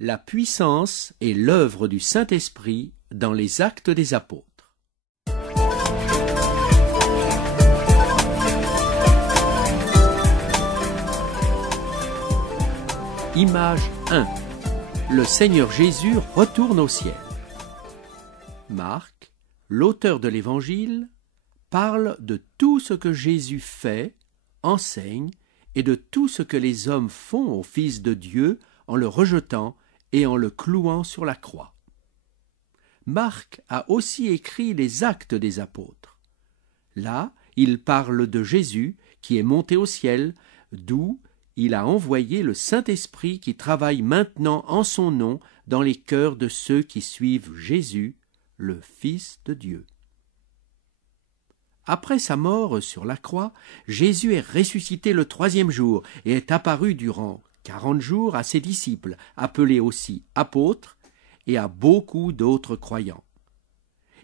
La puissance et l'œuvre du Saint-Esprit dans les Actes des Apôtres. Image 1. Le Seigneur Jésus retourne au ciel. Marc, l'auteur de l'Évangile, parle de tout ce que Jésus fait, enseigne, et de tout ce que les hommes font au Fils de Dieu en le rejetant et en le clouant sur la croix. Marc a aussi écrit les Actes des Apôtres. Là, il parle de Jésus qui est monté au ciel, d'où il a envoyé le Saint-Esprit qui travaille maintenant en son nom dans les cœurs de ceux qui suivent Jésus, le Fils de Dieu. Après sa mort sur la croix, Jésus est ressuscité le 3e jour et est apparu durant 40 jours à ses disciples, appelés aussi apôtres, et à beaucoup d'autres croyants.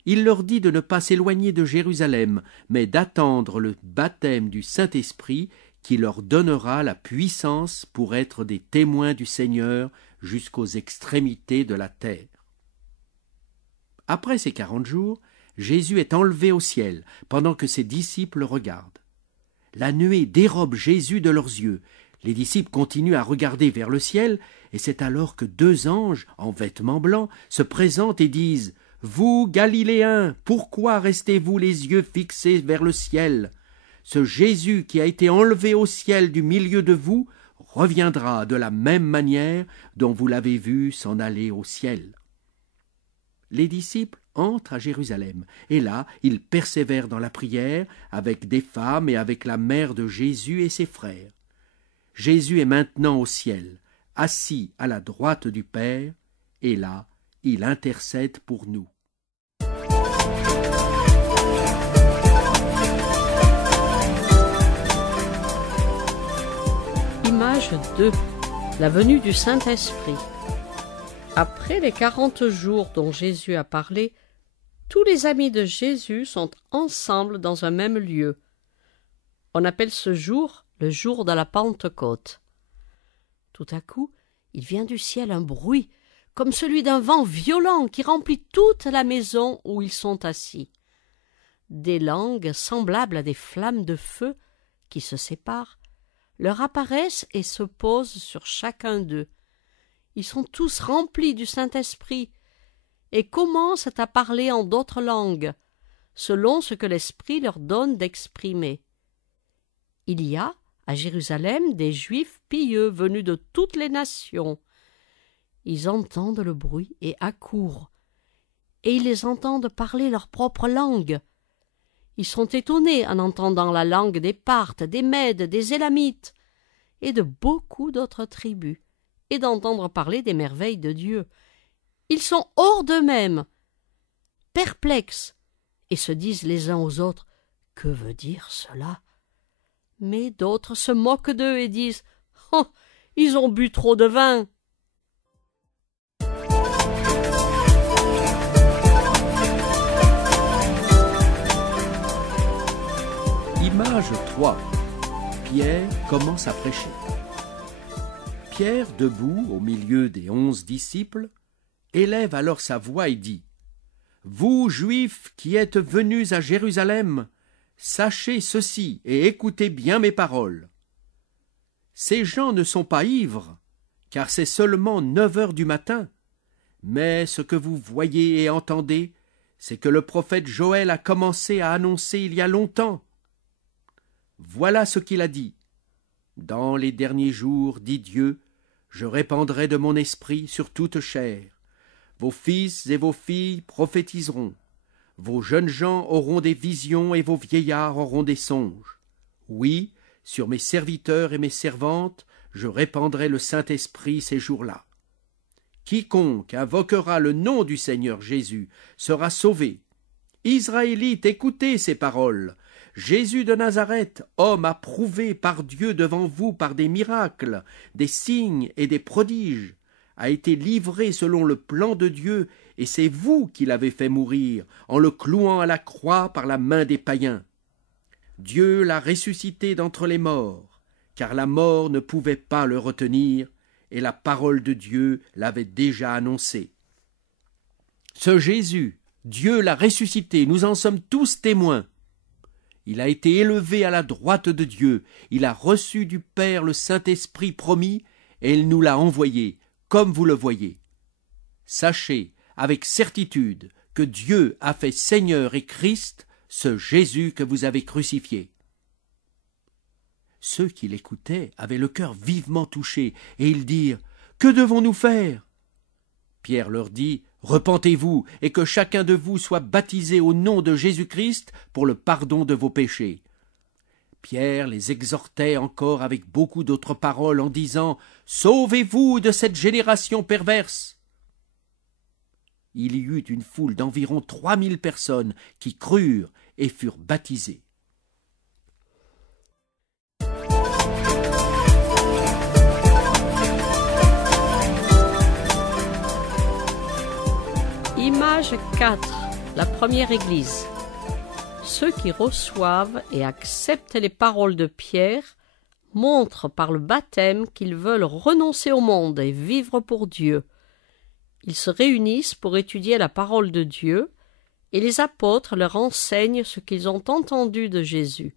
Il leur dit de ne pas s'éloigner de Jérusalem, mais d'attendre le baptême du Saint-Esprit qui leur donnera la puissance pour être des témoins du Seigneur jusqu'aux extrémités de la terre. Après ces 40 jours, Jésus est enlevé au ciel pendant que ses disciples regardent. La nuée dérobe Jésus de leurs yeux. Les disciples continuent à regarder vers le ciel, et c'est alors que 2 anges, en vêtements blancs, se présentent et disent « Vous, Galiléens, pourquoi restez-vous les yeux fixés vers le ciel ? Ce Jésus qui a été enlevé au ciel du milieu de vous reviendra de la même manière dont vous l'avez vu s'en aller au ciel. » Les disciples entrent à Jérusalem, et là, ils persévèrent dans la prière avec des femmes et avec la mère de Jésus et ses frères. Jésus est maintenant au ciel, assis à la droite du Père, et là, il intercède pour nous. Image 2. La venue du Saint-Esprit. Après les 40 jours dont Jésus a parlé, tous les amis de Jésus sont ensemble dans un même lieu. On appelle ce jour le jour de la Pentecôte. Tout à coup, il vient du ciel un bruit, comme celui d'un vent violent qui remplit toute la maison où ils sont assis. Des langues semblables à des flammes de feu qui se séparent leur apparaissent et se posent sur chacun d'eux. Ils sont tous remplis du Saint-Esprit et commencent à parler en d'autres langues, selon ce que l'Esprit leur donne d'exprimer. Il y a, à Jérusalem, des Juifs pieux venus de toutes les nations. Ils entendent le bruit et accourent, et ils les entendent parler leur propre langue. Ils sont étonnés en entendant la langue des Parthes, des Mèdes, des Élamites, et de beaucoup d'autres tribus, et d'entendre parler des merveilles de Dieu. Ils sont hors d'eux-mêmes, perplexes, et se disent les uns aux autres « Que veut dire cela ?» Mais d'autres se moquent d'eux et disent « Oh, ils ont bu trop de vin !» Image 3. Pierre commence à prêcher. Pierre, debout au milieu des 11 disciples, élève alors sa voix et dit « Vous, Juifs, qui êtes venus à Jérusalem, sachez ceci et écoutez bien mes paroles. Ces gens ne sont pas ivres, car c'est seulement 9 heures du matin. Mais ce que vous voyez et entendez, c'est que le prophète Joël a commencé à annoncer il y a longtemps. Voilà ce qu'il a dit. Dans les derniers jours, dit Dieu, je répandrai de mon esprit sur toute chair. Vos fils et vos filles prophétiseront. Vos jeunes gens auront des visions et vos vieillards auront des songes. Oui, sur mes serviteurs et mes servantes, je répandrai le Saint-Esprit ces jours-là. Quiconque invoquera le nom du Seigneur Jésus sera sauvé. Israélites, écoutez ces paroles. Jésus de Nazareth, homme approuvé par Dieu devant vous par des miracles, des signes et des prodiges, a été livré selon le plan de Dieu, et c'est vous qui l'avez fait mourir, en le clouant à la croix par la main des païens. Dieu l'a ressuscité d'entre les morts, car la mort ne pouvait pas le retenir, et la parole de Dieu l'avait déjà annoncé. Ce Jésus, Dieu l'a ressuscité, nous en sommes tous témoins. Il a été élevé à la droite de Dieu, il a reçu du Père le Saint-Esprit promis, et il nous l'a envoyé, comme vous le voyez. Sachez avec certitude que Dieu a fait Seigneur et Christ ce Jésus que vous avez crucifié. Ceux qui l'écoutaient avaient le cœur vivement touché, et ils dirent « Que devons-nous faire ?» Pierre leur dit « Repentez-vous, et que chacun de vous soit baptisé au nom de Jésus-Christ pour le pardon de vos péchés. » Pierre les exhortait encore avec beaucoup d'autres paroles en disant « Sauvez-vous de cette génération perverse !» Il y eut une foule d'environ 3000 personnes qui crurent et furent baptisées. Image 4. La première Église. Ceux qui reçoivent et acceptent les paroles de Pierre montrent par le baptême qu'ils veulent renoncer au monde et vivre pour Dieu. Ils se réunissent pour étudier la parole de Dieu et les apôtres leur enseignent ce qu'ils ont entendu de Jésus.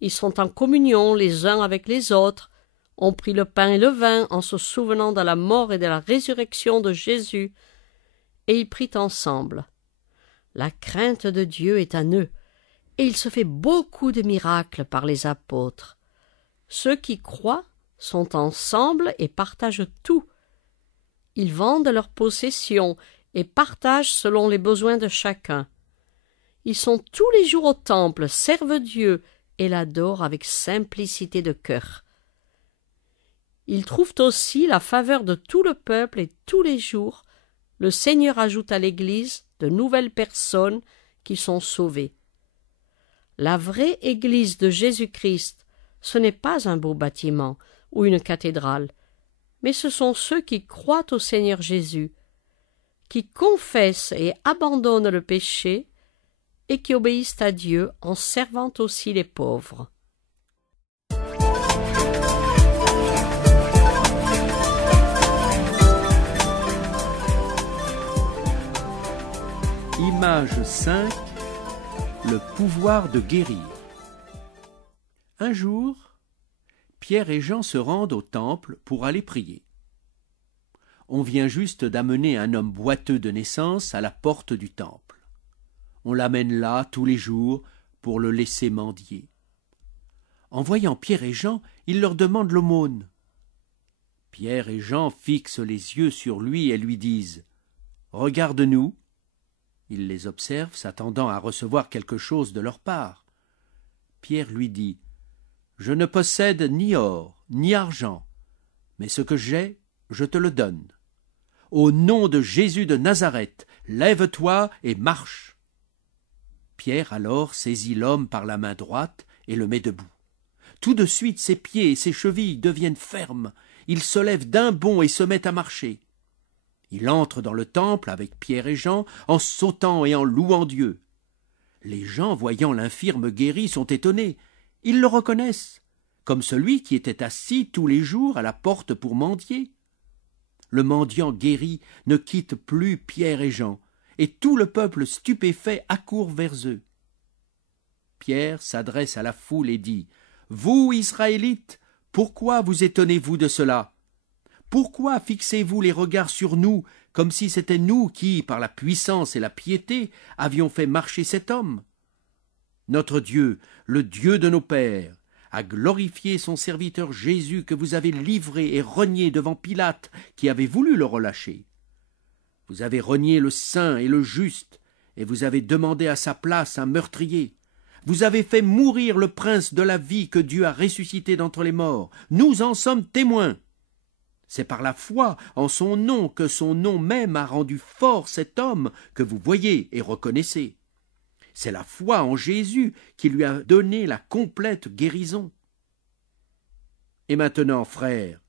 Ils sont en communion les uns avec les autres, ont pris le pain et le vin en se souvenant de la mort et de la résurrection de Jésus, et ils prient ensemble. La crainte de Dieu est en eux, et il se fait beaucoup de miracles par les apôtres. Ceux qui croient sont ensemble et partagent tout. Ils vendent leurs possessions et partagent selon les besoins de chacun. Ils sont tous les jours au temple, servent Dieu et l'adorent avec simplicité de cœur. Ils trouvent aussi la faveur de tout le peuple et tous les jours, le Seigneur ajoute à l'Église de nouvelles personnes qui sont sauvées. La vraie Église de Jésus-Christ, ce n'est pas un beau bâtiment ou une cathédrale, mais ce sont ceux qui croient au Seigneur Jésus, qui confessent et abandonnent le péché et qui obéissent à Dieu en servant aussi les pauvres. Image 5. Le pouvoir de guérir. Un jour, Pierre et Jean se rendent au temple pour aller prier. On vient juste d'amener un homme boiteux de naissance à la porte du temple. On l'amène là tous les jours pour le laisser mendier. En voyant Pierre et Jean, il leur demande l'aumône. Pierre et Jean fixent les yeux sur lui et lui disent « Regarde-nous ». Il les observe, s'attendant à recevoir quelque chose de leur part. Pierre lui dit « Je ne possède ni or, ni argent, mais ce que j'ai, je te le donne. Au nom de Jésus de Nazareth, lève-toi et marche. » Pierre alors saisit l'homme par la main droite et le met debout. Tout de suite ses pieds et ses chevilles deviennent fermes, il se lève d'un bond et se met à marcher. Il entre dans le temple avec Pierre et Jean en sautant et en louant Dieu. Les gens, voyant l'infirme guéri, sont étonnés. Ils le reconnaissent, comme celui qui était assis tous les jours à la porte pour mendier. Le mendiant guéri ne quitte plus Pierre et Jean, et tout le peuple stupéfait accourt vers eux. Pierre s'adresse à la foule et dit « Vous, Israélites, pourquoi vous étonnez-vous de cela ? Pourquoi fixez-vous les regards sur nous, comme si c'était nous qui, par la puissance et la piété, avions fait marcher cet homme ? Notre Dieu, le Dieu de nos pères, a glorifié son serviteur Jésus que vous avez livré et renié devant Pilate, qui avait voulu le relâcher. Vous avez renié le saint et le juste, et vous avez demandé à sa place un meurtrier. Vous avez fait mourir le prince de la vie que Dieu a ressuscité d'entre les morts. Nous en sommes témoins. C'est par la foi en son nom que son nom même a rendu fort cet homme que vous voyez et reconnaissez. C'est la foi en Jésus qui lui a donné la complète guérison. Et maintenant, frères,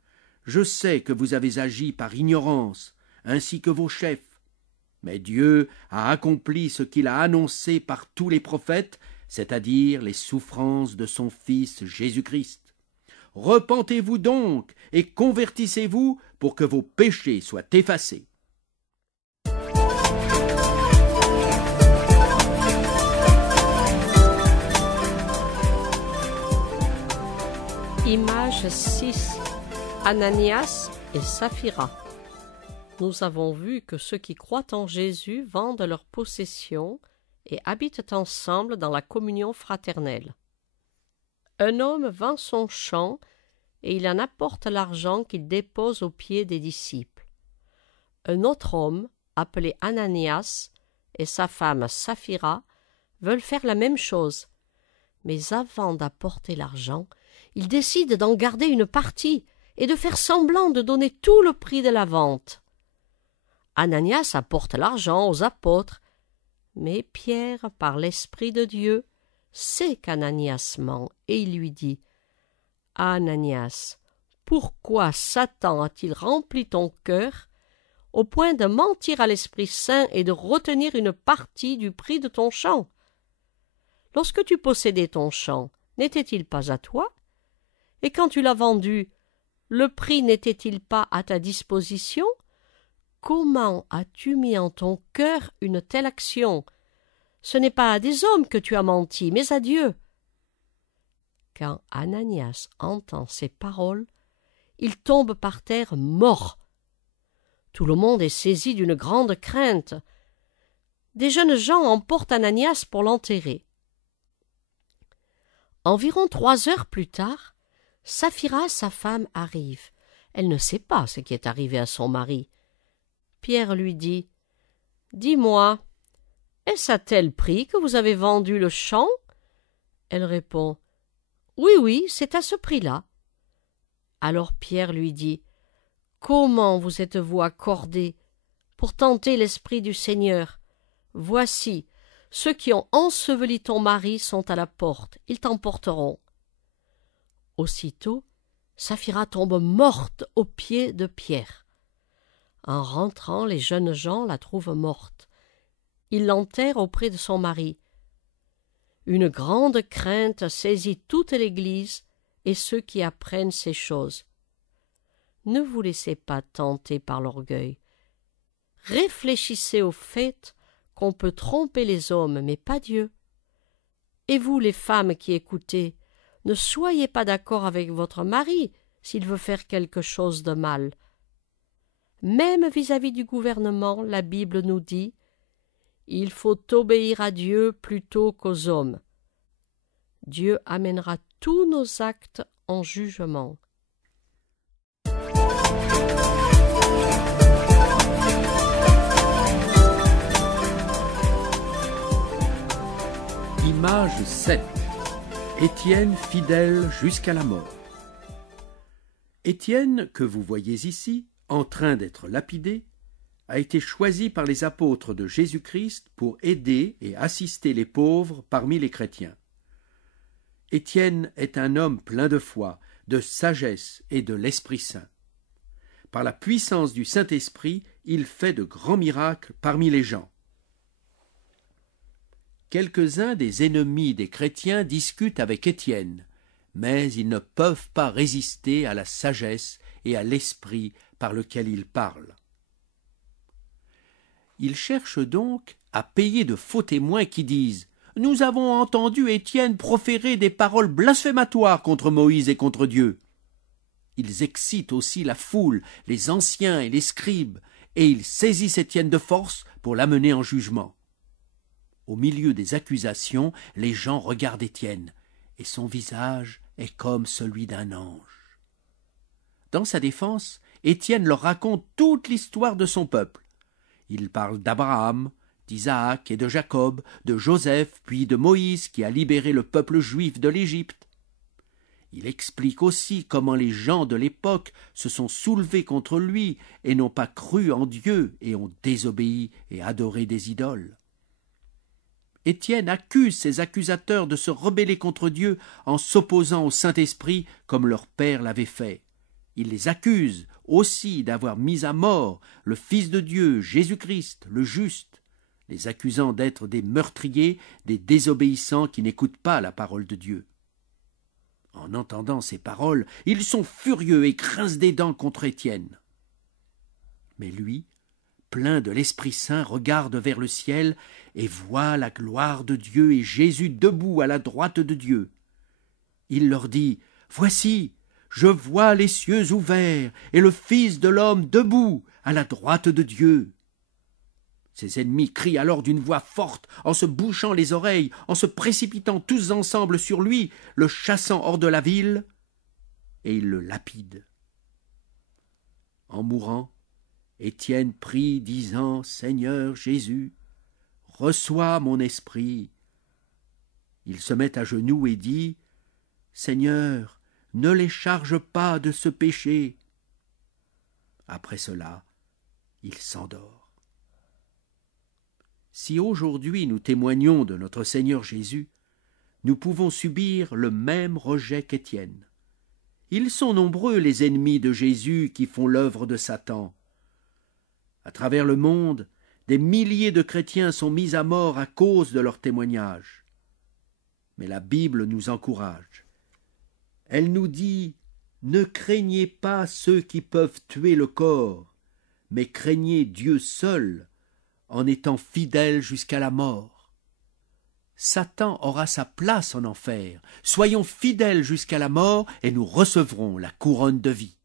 je sais que vous avez agi par ignorance, ainsi que vos chefs. Mais Dieu a accompli ce qu'il a annoncé par tous les prophètes, c'est-à-dire les souffrances de son Fils Jésus-Christ. repentez-vous donc et convertissez-vous pour que vos péchés soient effacés. Image 6. Ananias et Saphira. Nous avons vu que ceux qui croient en Jésus vendent leurs possessions et habitent ensemble dans la communion fraternelle. Un homme vend son champ et il en apporte l'argent qu'il dépose aux pieds des disciples. Un autre homme, appelé Ananias, et sa femme Saphira veulent faire la même chose. Mais avant d'apporter l'argent, ils décident d'en garder une partie et de faire semblant de donner tout le prix de la vente. Ananias apporte l'argent aux apôtres, mais Pierre, par l'Esprit de Dieu, sait qu'Ananias ment et il lui dit « Ananias, pourquoi Satan a-t-il rempli ton cœur au point de mentir à l'Esprit Saint et de retenir une partie du prix de ton champ? Lorsque tu possédais ton champ, n'était-il pas à toi? Et quand tu l'as vendu, le prix n'était-il pas à ta disposition? Comment as-tu mis en ton cœur une telle action? Ce n'est pas à des hommes que tu as menti, mais à Dieu. » Quand Ananias entend ces paroles, il tombe par terre mort. Tout le monde est saisi d'une grande crainte. Des jeunes gens emportent Ananias pour l'enterrer. Environ 3 heures plus tard, Saphira, sa femme, arrive. Elle ne sait pas ce qui est arrivé à son mari. Pierre lui dit « Dis-moi, est-ce à tel prix que vous avez vendu le champ ?» Elle répond « Oui, oui, c'est à ce prix-là. » Alors Pierre lui dit « Comment vous êtes-vous accordés pour tenter l'Esprit du Seigneur? Voici, ceux qui ont enseveli ton mari sont à la porte, ils t'emporteront. » Aussitôt, Saphira tombe morte aux pieds de Pierre. En rentrant, les jeunes gens la trouvent morte. Ils l'enterrent auprès de son mari. Une grande crainte saisit toute l'Église et ceux qui apprennent ces choses. Ne vous laissez pas tenter par l'orgueil. Réfléchissez au fait qu'on peut tromper les hommes, mais pas Dieu. Et vous, les femmes qui écoutez, ne soyez pas d'accord avec votre mari s'il veut faire quelque chose de mal. Même vis-à-vis du gouvernement, la Bible nous dit « Il faut obéir à Dieu plutôt qu'aux hommes. » Dieu amènera tous nos actes en jugement. Image 7. Étienne fidèle jusqu'à la mort. Étienne, que vous voyez ici, en train d'être lapidé, a été choisi par les apôtres de Jésus-Christ pour aider et assister les pauvres parmi les chrétiens. Étienne est un homme plein de foi, de sagesse et de l'Esprit Saint. Par la puissance du Saint-Esprit, il fait de grands miracles parmi les gens. Quelques-uns des ennemis des chrétiens discutent avec Étienne, mais ils ne peuvent pas résister à la sagesse et à l'esprit par lequel il parle. Ils cherchent donc à payer de faux témoins qui disent « Nous avons entendu Étienne proférer des paroles blasphématoires contre Moïse et contre Dieu. » Ils excitent aussi la foule, les anciens et les scribes, et ils saisissent Étienne de force pour l'amener en jugement. Au milieu des accusations, les gens regardent Étienne, et son visage est comme celui d'un ange. Dans sa défense, Étienne leur raconte toute l'histoire de son peuple. Il parle d'Abraham, d'Isaac et de Jacob, de Joseph, puis de Moïse qui a libéré le peuple juif de l'Égypte. Il explique aussi comment les gens de l'époque se sont soulevés contre lui et n'ont pas cru en Dieu et ont désobéi et adoré des idoles. Étienne accuse ses accusateurs de se rebeller contre Dieu en s'opposant au Saint-Esprit comme leur père l'avait fait. Il les accuse aussi d'avoir mis à mort le Fils de Dieu, Jésus-Christ, le juste, les accusant d'être des meurtriers, des désobéissants qui n'écoutent pas la parole de Dieu. En entendant ces paroles, ils sont furieux et grincent des dents contre Étienne. Mais lui, plein de l'Esprit Saint, regarde vers le ciel et voit la gloire de Dieu et Jésus debout à la droite de Dieu. Il leur dit : « Voici, je vois les cieux ouverts et le Fils de l'homme debout à la droite de Dieu. » Ses ennemis crient alors d'une voix forte, en se bouchant les oreilles, en se précipitant tous ensemble sur lui, le chassant hors de la ville, et ils le lapident. En mourant, Étienne prie, disant : « Seigneur Jésus, reçois mon esprit. » Il se met à genoux et dit : « Seigneur, ne les charge pas de ce péché. » Après cela, il s'endort. Si aujourd'hui nous témoignons de notre Seigneur Jésus, nous pouvons subir le même rejet qu'Étienne. Ils sont nombreux les ennemis de Jésus qui font l'œuvre de Satan. À travers le monde, des milliers de chrétiens sont mis à mort à cause de leur témoignage. Mais la Bible nous encourage. Elle nous dit : « Ne craignez pas ceux qui peuvent tuer le corps, mais craignez Dieu seul, en étant fidèle jusqu'à la mort. » Satan aura sa place en enfer. Soyons fidèles jusqu'à la mort et nous recevrons la couronne de vie.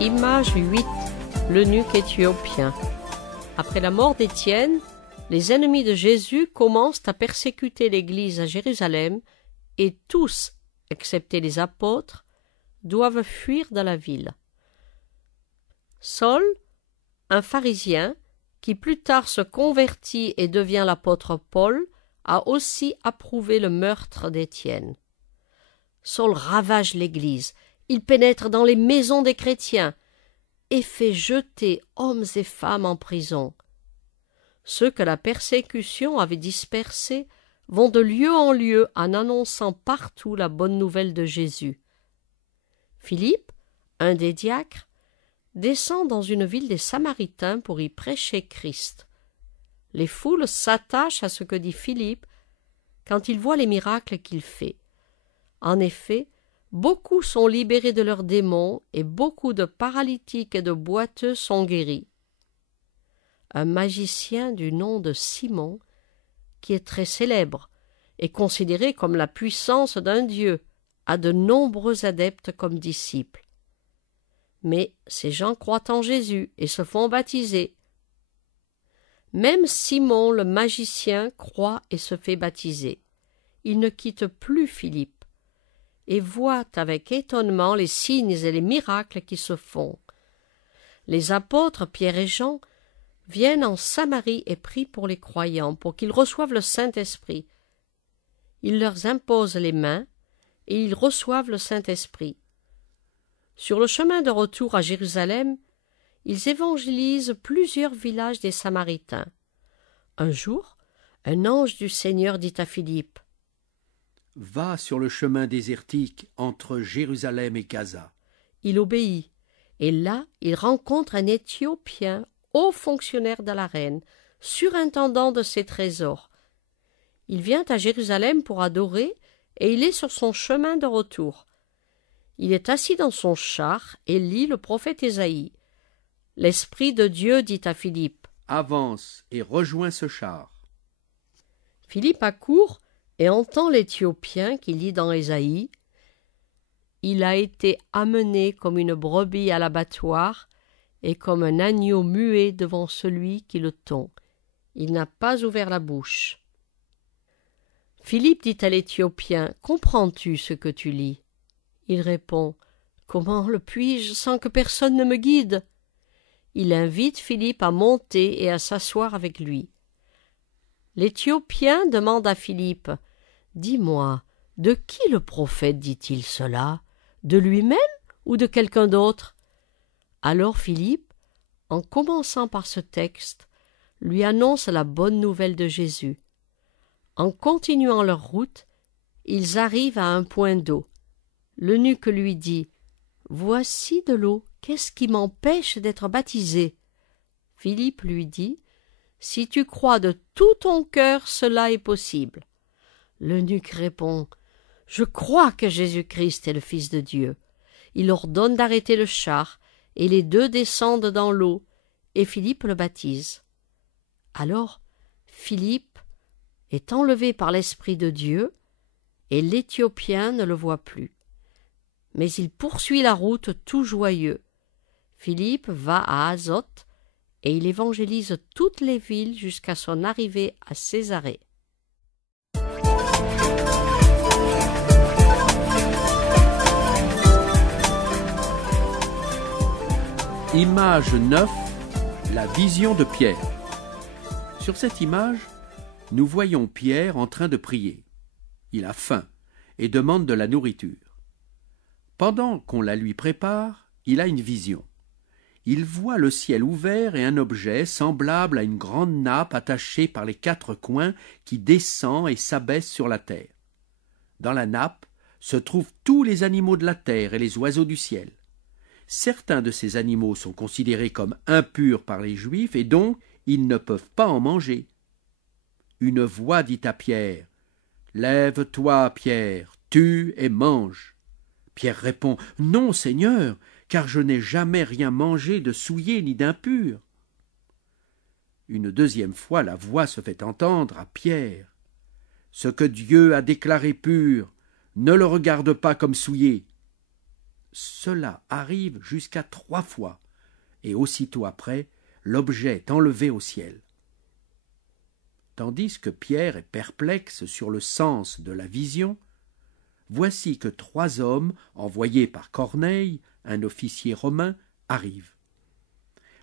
Image 8. L'eunuque éthiopien. Après la mort d'Étienne, les ennemis de Jésus commencent à persécuter l'Église à Jérusalem et tous, excepté les apôtres, doivent fuir de la ville. Saul, un pharisien, qui plus tard se convertit et devient l'apôtre Paul, a aussi approuvé le meurtre d'Étienne. Saul ravage l'Église, il pénètre dans les maisons des chrétiens et fait jeter hommes et femmes en prison. Ceux que la persécution avait dispersés vont de lieu en lieu en annonçant partout la bonne nouvelle de Jésus. Philippe, un des diacres, descend dans une ville des Samaritains pour y prêcher Christ. Les foules s'attachent à ce que dit Philippe quand ils voient les miracles qu'il fait. En effet, beaucoup sont libérés de leurs démons et beaucoup de paralytiques et de boiteux sont guéris. Un magicien du nom de Simon, qui est très célèbre et considéré comme la puissance d'un dieu, a de nombreux adeptes comme disciples. Mais ces gens croient en Jésus et se font baptiser. Même Simon le magicien croit et se fait baptiser. Il ne quitte plus Philippe et voit avec étonnement les signes et les miracles qui se font. Les apôtres Pierre et Jean viennent en Samarie et prient pour les croyants, pour qu'ils reçoivent le Saint-Esprit. Ils leur imposent les mains et ils reçoivent le Saint-Esprit. Sur le chemin de retour à Jérusalem, ils évangélisent plusieurs villages des Samaritains. Un jour, un ange du Seigneur dit à Philippe : « Va sur le chemin désertique entre Jérusalem et Gaza. » Il obéit, et là, il rencontre un Éthiopien, haut fonctionnaire de la reine, surintendant de ses trésors. Il vient à Jérusalem pour adorer, et il est sur son chemin de retour. Il est assis dans son char et lit le prophète Ésaïe. L'Esprit de Dieu dit à Philippe : « Avance et rejoins ce char. » Philippe accourt et entend l'Éthiopien qui lit dans Ésaïe : « Il a été amené comme une brebis à l'abattoir et comme un agneau muet devant celui qui le tond. Il n'a pas ouvert la bouche. » Philippe dit à l'Éthiopien : « Comprends-tu ce que tu lis ?» Il répond : « Comment le puis-je sans que personne ne me guide ?» Il invite Philippe à monter et à s'asseoir avec lui. L'Éthiopien demande à Philippe : « Dis-moi, de qui le prophète dit-il cela ? De lui-même ou de quelqu'un d'autre ?» Alors Philippe, en commençant par ce texte, lui annonce la bonne nouvelle de Jésus. En continuant leur route, ils arrivent à un point d'eau. L'eunuque lui dit : « Voici de l'eau, qu'est-ce qui m'empêche d'être baptisé ?» Philippe lui dit « Si tu crois de tout ton cœur, cela est possible. » L'eunuque répond « Je crois que Jésus-Christ est le Fils de Dieu. » Il ordonne d'arrêter le char, et les deux descendent dans l'eau, et Philippe le baptise. Alors, Philippe est enlevé par l'Esprit de Dieu, et l'Éthiopien ne le voit plus. Mais il poursuit la route tout joyeux. Philippe va à Azote, et il évangélise toutes les villes jusqu'à son arrivée à Césarée. Image 9, la vision de Pierre. Sur cette image, nous voyons Pierre en train de prier. Il a faim et demande de la nourriture. Pendant qu'on la lui prépare, il a une vision. Il voit le ciel ouvert et un objet semblable à une grande nappe attachée par les quatre coins qui descend et s'abaisse sur la terre. Dans la nappe se trouvent tous les animaux de la terre et les oiseaux du ciel. Certains de ces animaux sont considérés comme impurs par les Juifs et donc ils ne peuvent pas en manger. Une voix dit à Pierre « Lève-toi, Pierre, tue et mange. » Pierre répond « Non, Seigneur, car je n'ai jamais rien mangé de souillé ni d'impur. » Une deuxième fois, la voix se fait entendre à Pierre « Ce que Dieu a déclaré pur, ne le regarde pas comme souillé. » Cela arrive jusqu'à 3 fois, et aussitôt après, l'objet est enlevé au ciel. Tandis que Pierre est perplexe sur le sens de la vision, voici que 3 hommes, envoyés par Corneille, un officier romain, arrivent.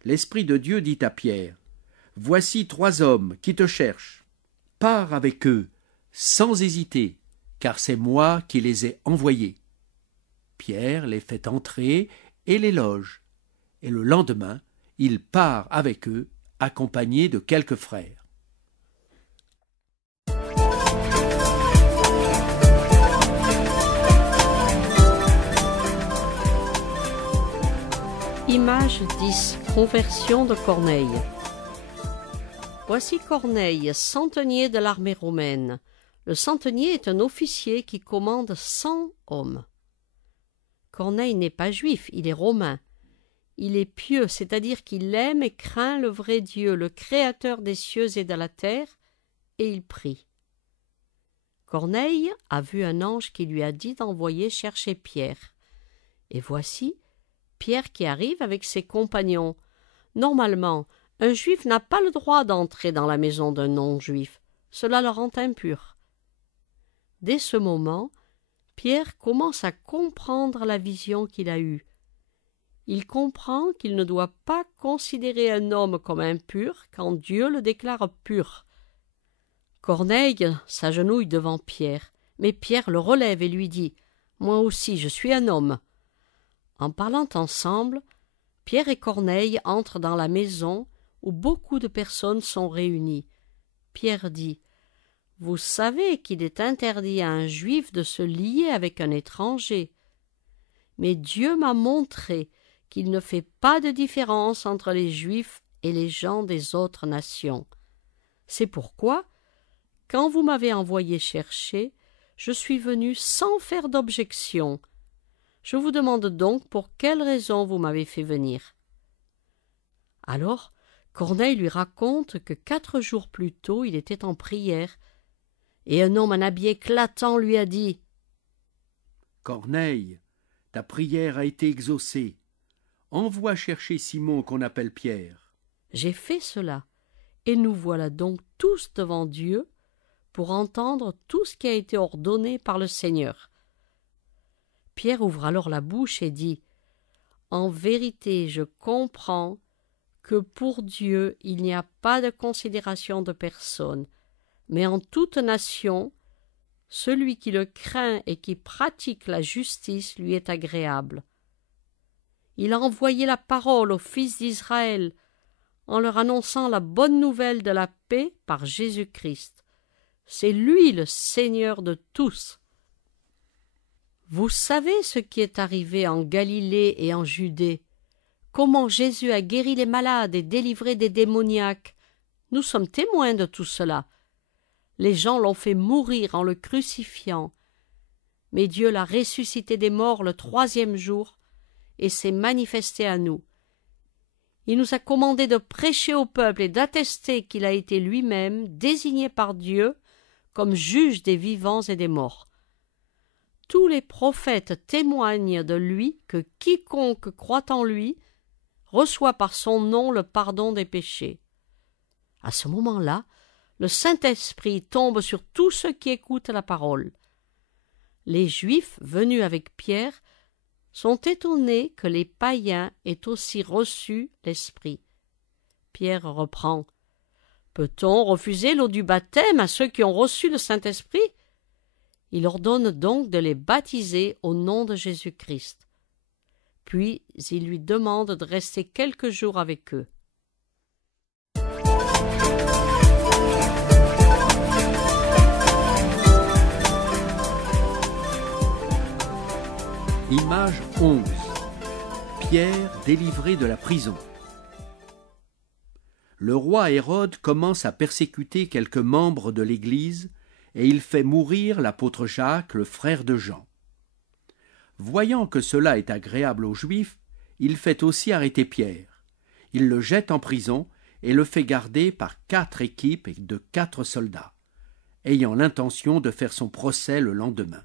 L'Esprit de Dieu dit à Pierre « Voici 3 hommes qui te cherchent. Pars avec eux, sans hésiter, car c'est moi qui les ai envoyés. » Pierre les fait entrer et les loge, et le lendemain, il part avec eux, accompagné de quelques frères. Image 10. Conversion de Corneille. Voici Corneille, centenier de l'armée romaine. Le centenier est un officier qui commande 100 hommes. Corneille n'est pas juif, il est romain. Il est pieux, c'est-à-dire qu'il aime et craint le vrai Dieu, le Créateur des cieux et de la terre, et il prie. Corneille a vu un ange qui lui a dit d'envoyer chercher Pierre. Et voici Pierre qui arrive avec ses compagnons. Normalement, un juif n'a pas le droit d'entrer dans la maison d'un non-juif. Cela le rend impur. Dès ce moment, Pierre commence à comprendre la vision qu'il a eue. Il comprend qu'il ne doit pas considérer un homme comme impur quand Dieu le déclare pur. Corneille s'agenouille devant Pierre, mais Pierre le relève et lui dit « Moi aussi, je suis un homme. » En parlant ensemble, Pierre et Corneille entrent dans la maison où beaucoup de personnes sont réunies. Pierre dit « Vous savez qu'il est interdit à un juif de se lier avec un étranger. Mais Dieu m'a montré qu'il ne fait pas de différence entre les Juifs et les gens des autres nations. C'est pourquoi, quand vous m'avez envoyé chercher, je suis venu sans faire d'objection. Je vous demande donc pour quelle raison vous m'avez fait venir. » Alors, Corneille lui raconte que 4 jours plus tôt, il était en prière, et un homme en habit éclatant lui a dit « Corneille, ta prière a été exaucée. Envoie chercher Simon qu'on appelle Pierre. » J'ai fait cela, et nous voilà donc tous devant Dieu pour entendre tout ce qui a été ordonné par le Seigneur. Pierre ouvre alors la bouche et dit « En vérité, je comprends que pour Dieu il n'y a pas de considération de personne, mais en toute nation, celui qui le craint et qui pratique la justice lui est agréable. Il a envoyé la parole aux fils d'Israël en leur annonçant la bonne nouvelle de la paix par Jésus-Christ. C'est lui le Seigneur de tous. Vous savez ce qui est arrivé en Galilée et en Judée, comment Jésus a guéri les malades et délivré des démoniaques. Nous sommes témoins de tout cela. Les gens l'ont fait mourir en le crucifiant. Mais Dieu l'a ressuscité des morts le 3e jour et s'est manifesté à nous. Il nous a commandé de prêcher au peuple et d'attester qu'il a été lui-même désigné par Dieu comme juge des vivants et des morts. Tous les prophètes témoignent de lui que quiconque croit en lui reçoit par son nom le pardon des péchés. À ce moment-là, le Saint-Esprit tombe sur tous ceux qui écoutent la parole. Les Juifs venus avec Pierre sont étonnés que les païens aient aussi reçu l'Esprit. Pierre reprend. Peut-on refuser l'eau du baptême à ceux qui ont reçu le Saint-Esprit? Il ordonne donc de les baptiser au nom de Jésus-Christ. Puis il lui demande de rester quelques jours avec eux. Image 11. Pierre délivré de la prison. Le roi Hérode commence à persécuter quelques membres de l'Église et il fait mourir l'apôtre Jacques, le frère de Jean. Voyant que cela est agréable aux Juifs, il fait aussi arrêter Pierre. Il le jette en prison et le fait garder par 4 équipes de 4 soldats, ayant l'intention de faire son procès le lendemain.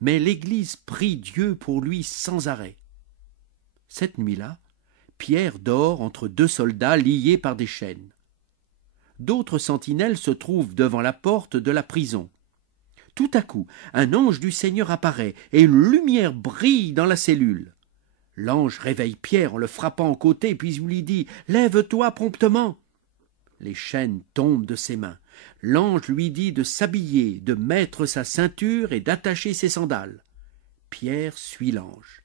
Mais l'Église prie Dieu pour lui sans arrêt. Cette nuit-là, Pierre dort entre 2 soldats liés par des chaînes. D'autres sentinelles se trouvent devant la porte de la prison. Tout à coup, un ange du Seigneur apparaît et une lumière brille dans la cellule. L'ange réveille Pierre en le frappant au côté, puis il lui dit « Lève-toi promptement !» Les chaînes tombent de ses mains. L'ange lui dit de s'habiller, de mettre sa ceinture et d'attacher ses sandales. Pierre suit l'ange.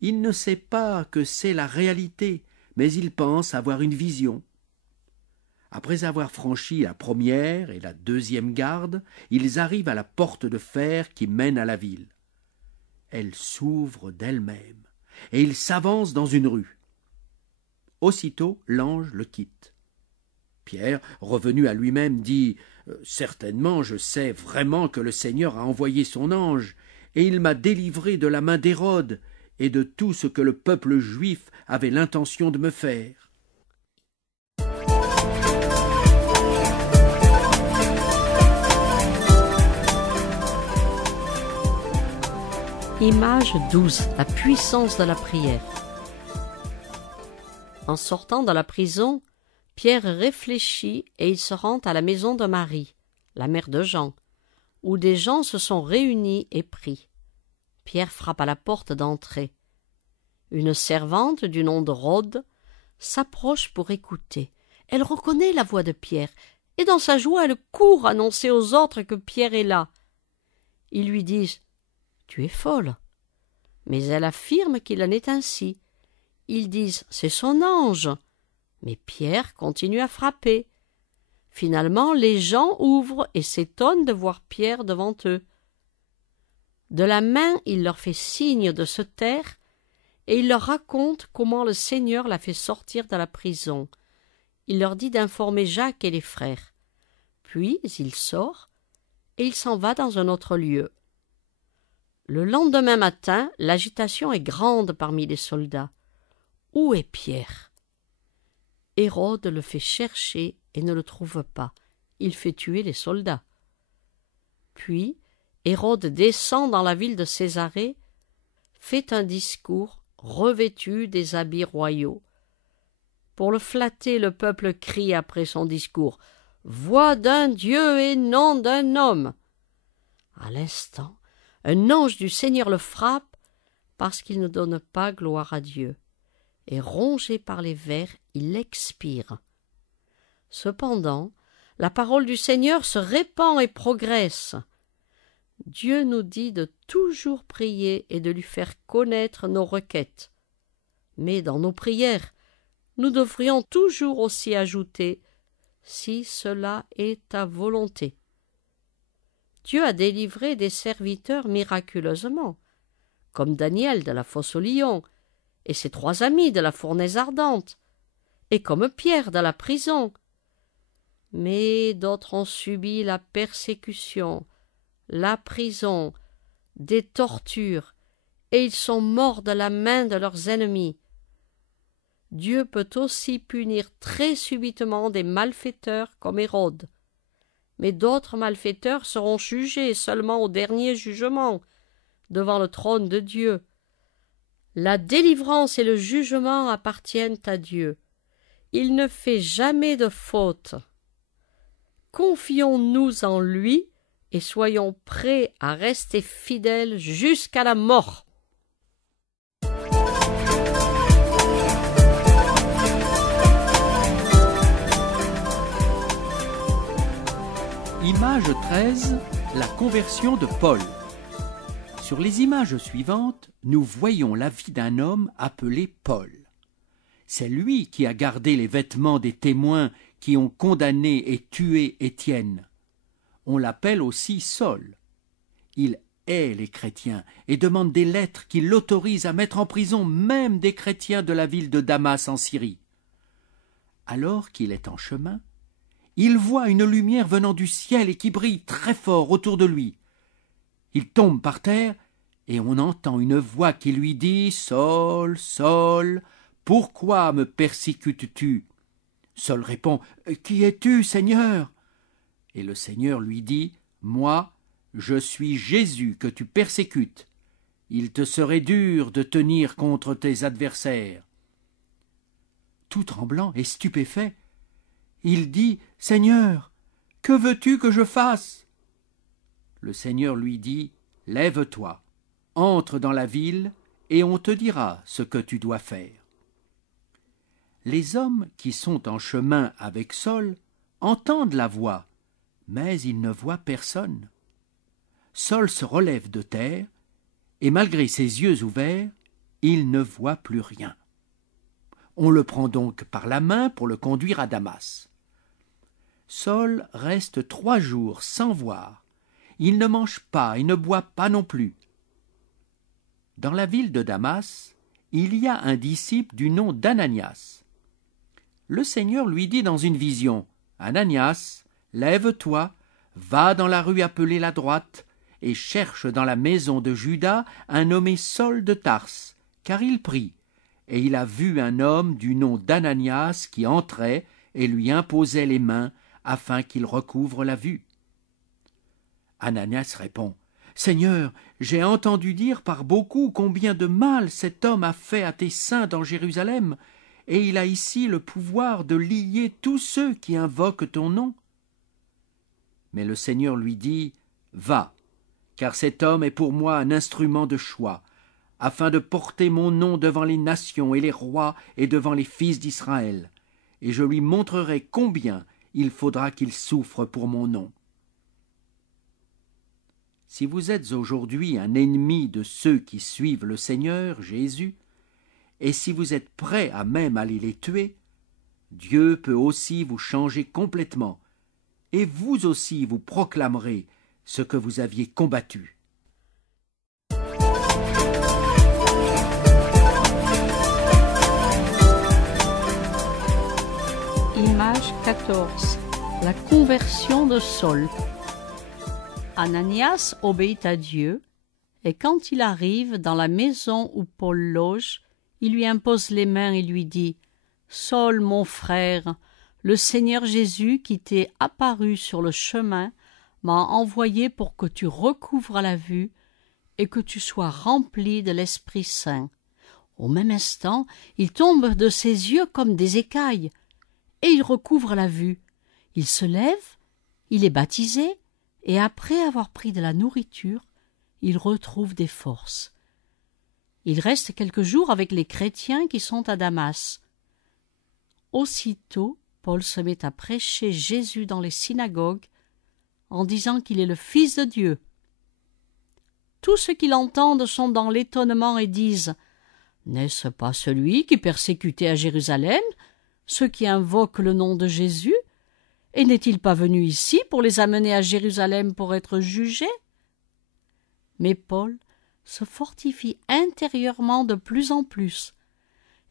Il ne sait pas que c'est la réalité, mais il pense avoir une vision. Après avoir franchi la 1re et la 2e garde, ils arrivent à la porte de fer qui mène à la ville. Elle s'ouvre d'elle-même, et ils s'avancent dans une rue. Aussitôt, l'ange le quitte. Pierre, revenu à lui-même, dit « Certainement, je sais vraiment que le Seigneur a envoyé son ange, et il m'a délivré de la main d'Hérode et de tout ce que le peuple juif avait l'intention de me faire. » Image 12. La puissance de la prière. En sortant de la prison, Pierre réfléchit et il se rend à la maison de Marie, la mère de Jean, où des gens se sont réunis et prient. Pierre frappe à la porte d'entrée. Une servante du nom de Rhode s'approche pour écouter. Elle reconnaît la voix de Pierre et dans sa joie elle court annoncer aux autres que Pierre est là. Ils lui disent « Tu es folle !» Mais elle affirme qu'il en est ainsi. Ils disent « C'est son ange !» Mais Pierre continue à frapper. Finalement, les gens ouvrent et s'étonnent de voir Pierre devant eux. De la main, il leur fait signe de se taire et il leur raconte comment le Seigneur l'a fait sortir de la prison. Il leur dit d'informer Jacques et les frères. Puis il sort et il s'en va dans un autre lieu. Le lendemain matin, l'agitation est grande parmi les soldats. Où est Pierre? Hérode le fait chercher et ne le trouve pas. Il fait tuer les soldats. Puis, Hérode descend dans la ville de Césarée, fait un discours revêtu des habits royaux. Pour le flatter, le peuple crie après son discours « Voix d'un Dieu et non d'un homme !» À l'instant, un ange du Seigneur le frappe parce qu'il ne donne pas gloire à Dieu. Et rongé par les vers, il expire. Cependant, la parole du Seigneur se répand et progresse. Dieu nous dit de toujours prier et de lui faire connaître nos requêtes. Mais dans nos prières, nous devrions toujours aussi ajouter « si cela est ta volonté ». Dieu a délivré des serviteurs miraculeusement, comme Daniel de la fosse aux lions, et ses 3 amis de la fournaise ardente, et comme Pierre dans la prison. Mais d'autres ont subi la persécution, la prison, des tortures, et ils sont morts de la main de leurs ennemis. Dieu peut aussi punir très subitement des malfaiteurs comme Hérode. Mais d'autres malfaiteurs seront jugés seulement au dernier jugement, devant le trône de Dieu. La délivrance et le jugement appartiennent à Dieu. Il ne fait jamais de faute. Confions-nous en lui et soyons prêts à rester fidèles jusqu'à la mort. Image 13, la conversion de Paul. Sur les images suivantes, nous voyons la vie d'un homme appelé Paul. C'est lui qui a gardé les vêtements des témoins qui ont condamné et tué Étienne. On l'appelle aussi Saul. Il hait les chrétiens et demande des lettres qui l'autorisent à mettre en prison même des chrétiens de la ville de Damas en Syrie. Alors qu'il est en chemin, il voit une lumière venant du ciel et qui brille très fort autour de lui. Il tombe par terre et on entend une voix qui lui dit « Saul, Saul, pourquoi me persécutes-tu » Saul répond « Qui es-tu, Seigneur » Et le Seigneur lui dit « Moi, je suis Jésus que tu persécutes. Il te serait dur de tenir contre tes adversaires. » Tout tremblant et stupéfait, il dit « Seigneur, que veux-tu que je fasse » Le Seigneur lui dit « Lève-toi, entre dans la ville, et on te dira ce que tu dois faire. » Les hommes qui sont en chemin avec Saul entendent la voix, mais ils ne voient personne. Saul se relève de terre, et malgré ses yeux ouverts, il ne voit plus rien. On le prend donc par la main pour le conduire à Damas. Saul reste 3 jours sans voir. Il ne mange pas et ne boit pas non plus. Dans la ville de Damas, il y a un disciple du nom d'Ananias. Le Seigneur lui dit dans une vision, « Ananias, lève-toi, va dans la rue appelée la droite, et cherche dans la maison de Judas un nommé Saul de Tarse, car il prie, et il a vu un homme du nom d'Ananias qui entrait et lui imposait les mains afin qu'il recouvre la vue. » Ananias répond, « Seigneur, j'ai entendu dire par beaucoup combien de mal cet homme a fait à tes saints dans Jérusalem, et il a ici le pouvoir de lier tous ceux qui invoquent ton nom. » Mais le Seigneur lui dit, « Va, car cet homme est pour moi un instrument de choix, afin de porter mon nom devant les nations et les rois et devant les fils d'Israël, et je lui montrerai combien il faudra qu'il souffre pour mon nom. » Si vous êtes aujourd'hui un ennemi de ceux qui suivent le Seigneur Jésus, et si vous êtes prêt à même aller les tuer, Dieu peut aussi vous changer complètement, et vous aussi vous proclamerez ce que vous aviez combattu. Image 14. La conversion de Saul. Ananias obéit à Dieu, et quand il arrive dans la maison où Paul loge, il lui impose les mains et lui dit « Saul, mon frère, le Seigneur Jésus qui t'est apparu sur le chemin m'a envoyé pour que tu recouvres la vue et que tu sois rempli de l'Esprit Saint. » Au même instant, il tombe de ses yeux comme des écailles, et il recouvre la vue. Il se lève, il est baptisé, et après avoir pris de la nourriture, il retrouve des forces. Il reste quelques jours avec les chrétiens qui sont à Damas. Aussitôt, Paul se met à prêcher Jésus dans les synagogues en disant qu'il est le Fils de Dieu. Tous ceux qui l'entendent sont dans l'étonnement et disent « N'est-ce pas celui qui persécutait à Jérusalem ceux qui invoquent le nom de Jésus ? Et n'est-il pas venu ici pour les amener à Jérusalem pour être jugé ?» Mais Paul se fortifie intérieurement de plus en plus,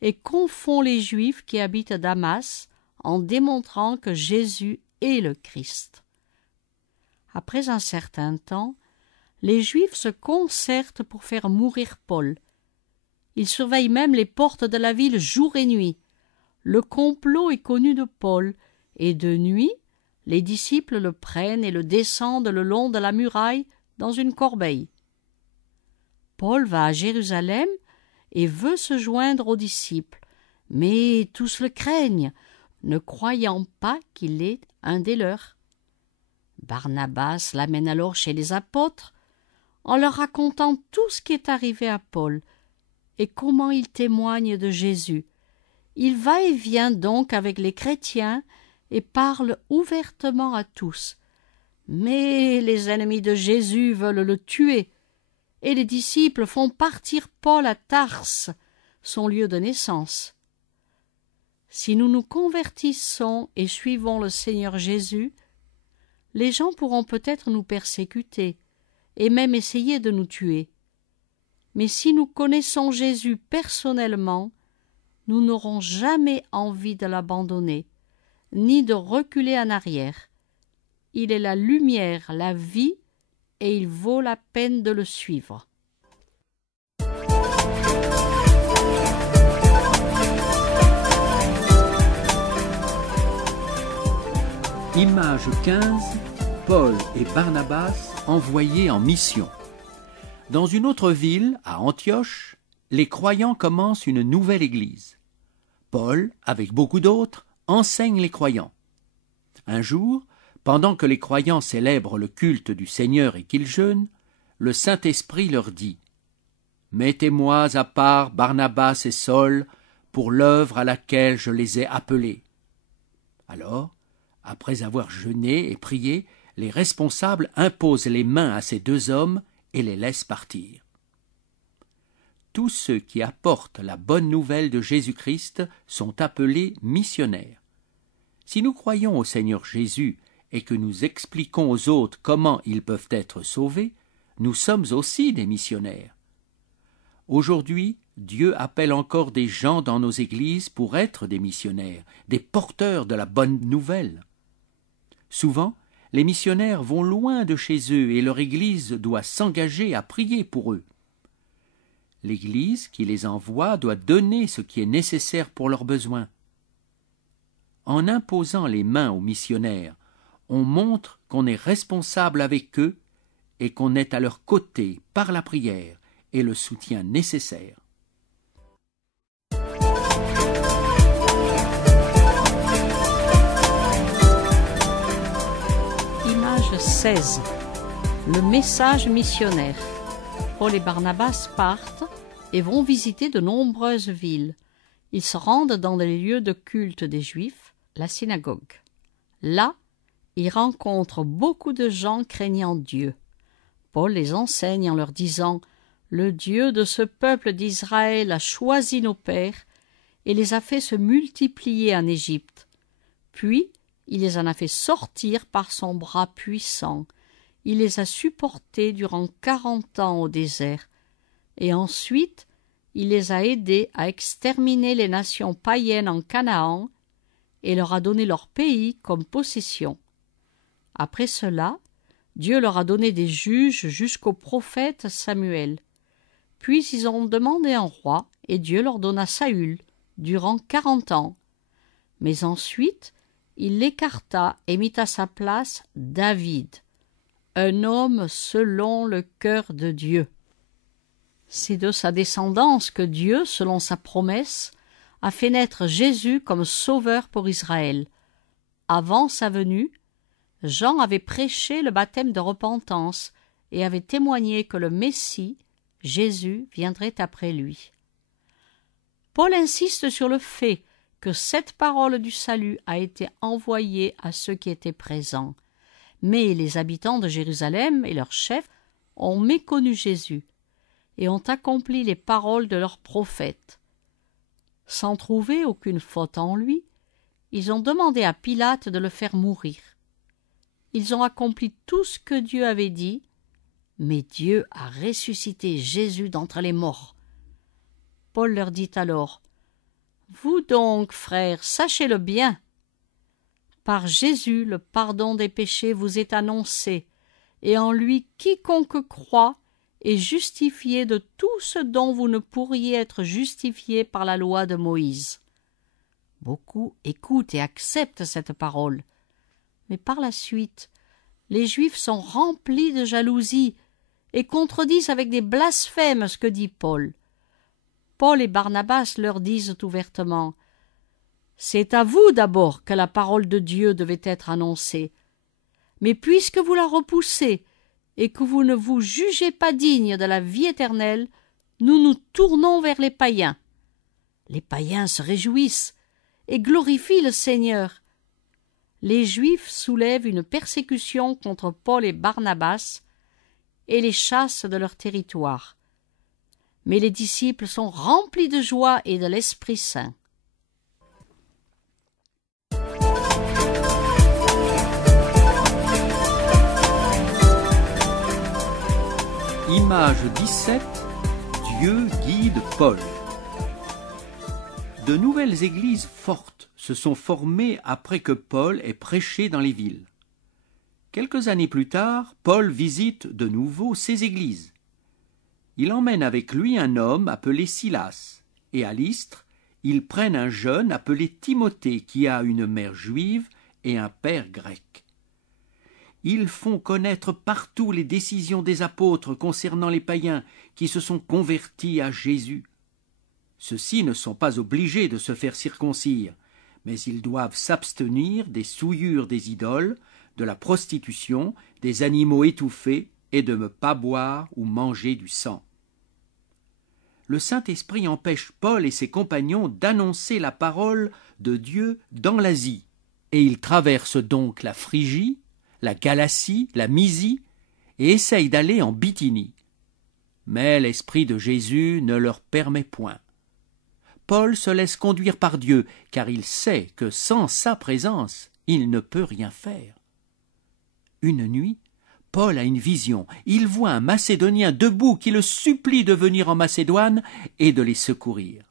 et confond les Juifs qui habitent à Damas en démontrant que Jésus est le Christ. Après un certain temps, les Juifs se concertent pour faire mourir Paul. Ils surveillent même les portes de la ville jour et nuit. Le complot est connu de Paul, et de nuit, les disciples le prennent et le descendent le long de la muraille dans une corbeille. Paul va à Jérusalem et veut se joindre aux disciples, mais tous le craignent, ne croyant pas qu'il est un des leurs. Barnabas l'amène alors chez les apôtres, en leur racontant tout ce qui est arrivé à Paul et comment il témoigne de Jésus. Il va et vient donc avec les chrétiens et parle ouvertement à tous. Mais les ennemis de Jésus veulent le tuer, et les disciples font partir Paul à Tarse, son lieu de naissance. Si nous nous convertissons et suivons le Seigneur Jésus, les gens pourront peut-être nous persécuter et même essayer de nous tuer. Mais si nous connaissons Jésus personnellement, nous n'aurons jamais envie de l'abandonner, ni de reculer en arrière. Il est la lumière, la vie, et il vaut la peine de le suivre. Image 15, Paul et Barnabas envoyés en mission. Dans une autre ville, à Antioche, les croyants commencent une nouvelle église. Paul, avec beaucoup d'autres, enseigne les croyants. Un jour, pendant que les croyants célèbrent le culte du Seigneur et qu'ils jeûnent, le Saint-Esprit leur dit « Mettez-moi à part Barnabas et Saul pour l'œuvre à laquelle je les ai appelés. » Alors, après avoir jeûné et prié, les responsables imposent les mains à ces deux hommes et les laissent partir. Tous ceux qui apportent la bonne nouvelle de Jésus-Christ sont appelés missionnaires. Si nous croyons au Seigneur Jésus et que nous expliquons aux autres comment ils peuvent être sauvés, nous sommes aussi des missionnaires. Aujourd'hui, Dieu appelle encore des gens dans nos églises pour être des missionnaires, des porteurs de la bonne nouvelle. Souvent, les missionnaires vont loin de chez eux et leur église doit s'engager à prier pour eux. L'Église qui les envoie doit donner ce qui est nécessaire pour leurs besoins. En imposant les mains aux missionnaires, on montre qu'on est responsable avec eux et qu'on est à leur côté par la prière et le soutien nécessaire. Image 16. Le message missionnaire. Paul et Barnabas partent et vont visiter de nombreuses villes. Ils se rendent dans les lieux de culte des Juifs, la synagogue. Là, ils rencontrent beaucoup de gens craignant Dieu. Paul les enseigne en leur disant « Le Dieu de ce peuple d'Israël a choisi nos pères et les a fait se multiplier en Égypte. Puis, il les en a fait sortir par son bras puissant. Il les a supportés durant 40 ans au désert. Et ensuite, il les a aidés à exterminer les nations païennes en Canaan et leur a donné leur pays comme possession. Après cela, Dieu leur a donné des juges jusqu'au prophète Samuel. Puis ils ont demandé un roi, et Dieu leur donna Saül durant 40 ans. Mais ensuite, il l'écarta et mit à sa place David, un homme selon le cœur de Dieu. C'est de sa descendance que Dieu, selon sa promesse, a fait naître Jésus comme sauveur pour Israël. Avant sa venue, Jean avait prêché le baptême de repentance et avait témoigné que le Messie, Jésus, viendrait après lui. Paul insiste sur le fait que cette parole du salut a été envoyée à ceux qui étaient présents. Mais les habitants de Jérusalem et leurs chefs ont méconnu Jésus et ont accompli les paroles de leurs prophètes. Sans trouver aucune faute en lui, ils ont demandé à Pilate de le faire mourir. Ils ont accompli tout ce que Dieu avait dit, mais Dieu a ressuscité Jésus d'entre les morts. Paul leur dit alors Vous donc, frères, sachez-le bien. Par Jésus, le pardon des péchés vous est annoncé, et en lui quiconque croit est justifié de tout ce dont vous ne pourriez être justifié par la loi de Moïse. Beaucoup écoutent et acceptent cette parole. Mais par la suite, les Juifs sont remplis de jalousie et contredisent avec des blasphèmes ce que dit Paul. Paul et Barnabas leur disent ouvertement « C'est à vous d'abord que la parole de Dieu devait être annoncée. Mais puisque vous la repoussez et que vous ne vous jugez pas digne de la vie éternelle, nous nous tournons vers les païens. Les païens se réjouissent et glorifient le Seigneur. » Les Juifs soulèvent une persécution contre Paul et Barnabas et les chassent de leur territoire. Mais les disciples sont remplis de joie et de l'Esprit Saint. Image 17. Dieu guide Paul. De nouvelles églises fortes se sont formées après que Paul ait prêché dans les villes. Quelques années plus tard, Paul visite de nouveau ces églises. Il emmène avec lui un homme appelé Silas, et à Lystre, ils prennent un jeune appelé Timothée qui a une mère juive et un père grec. Ils font connaître partout les décisions des apôtres concernant les païens qui se sont convertis à Jésus. Ceux-ci ne sont pas obligés de se faire circoncire, mais ils doivent s'abstenir des souillures des idoles, de la prostitution, des animaux étouffés et de ne pas boire ou manger du sang. Le Saint-Esprit empêche Paul et ses compagnons d'annoncer la parole de Dieu dans l'Asie, et ils traversent donc la Phrygie, la Galatie, la Mysie, et essayent d'aller en Bithynie. Mais l'Esprit de Jésus ne leur permet point. Paul se laisse conduire par Dieu, car il sait que sans sa présence, il ne peut rien faire. Une nuit, Paul a une vision. Il voit un Macédonien debout qui le supplie de venir en Macédoine et de les secourir.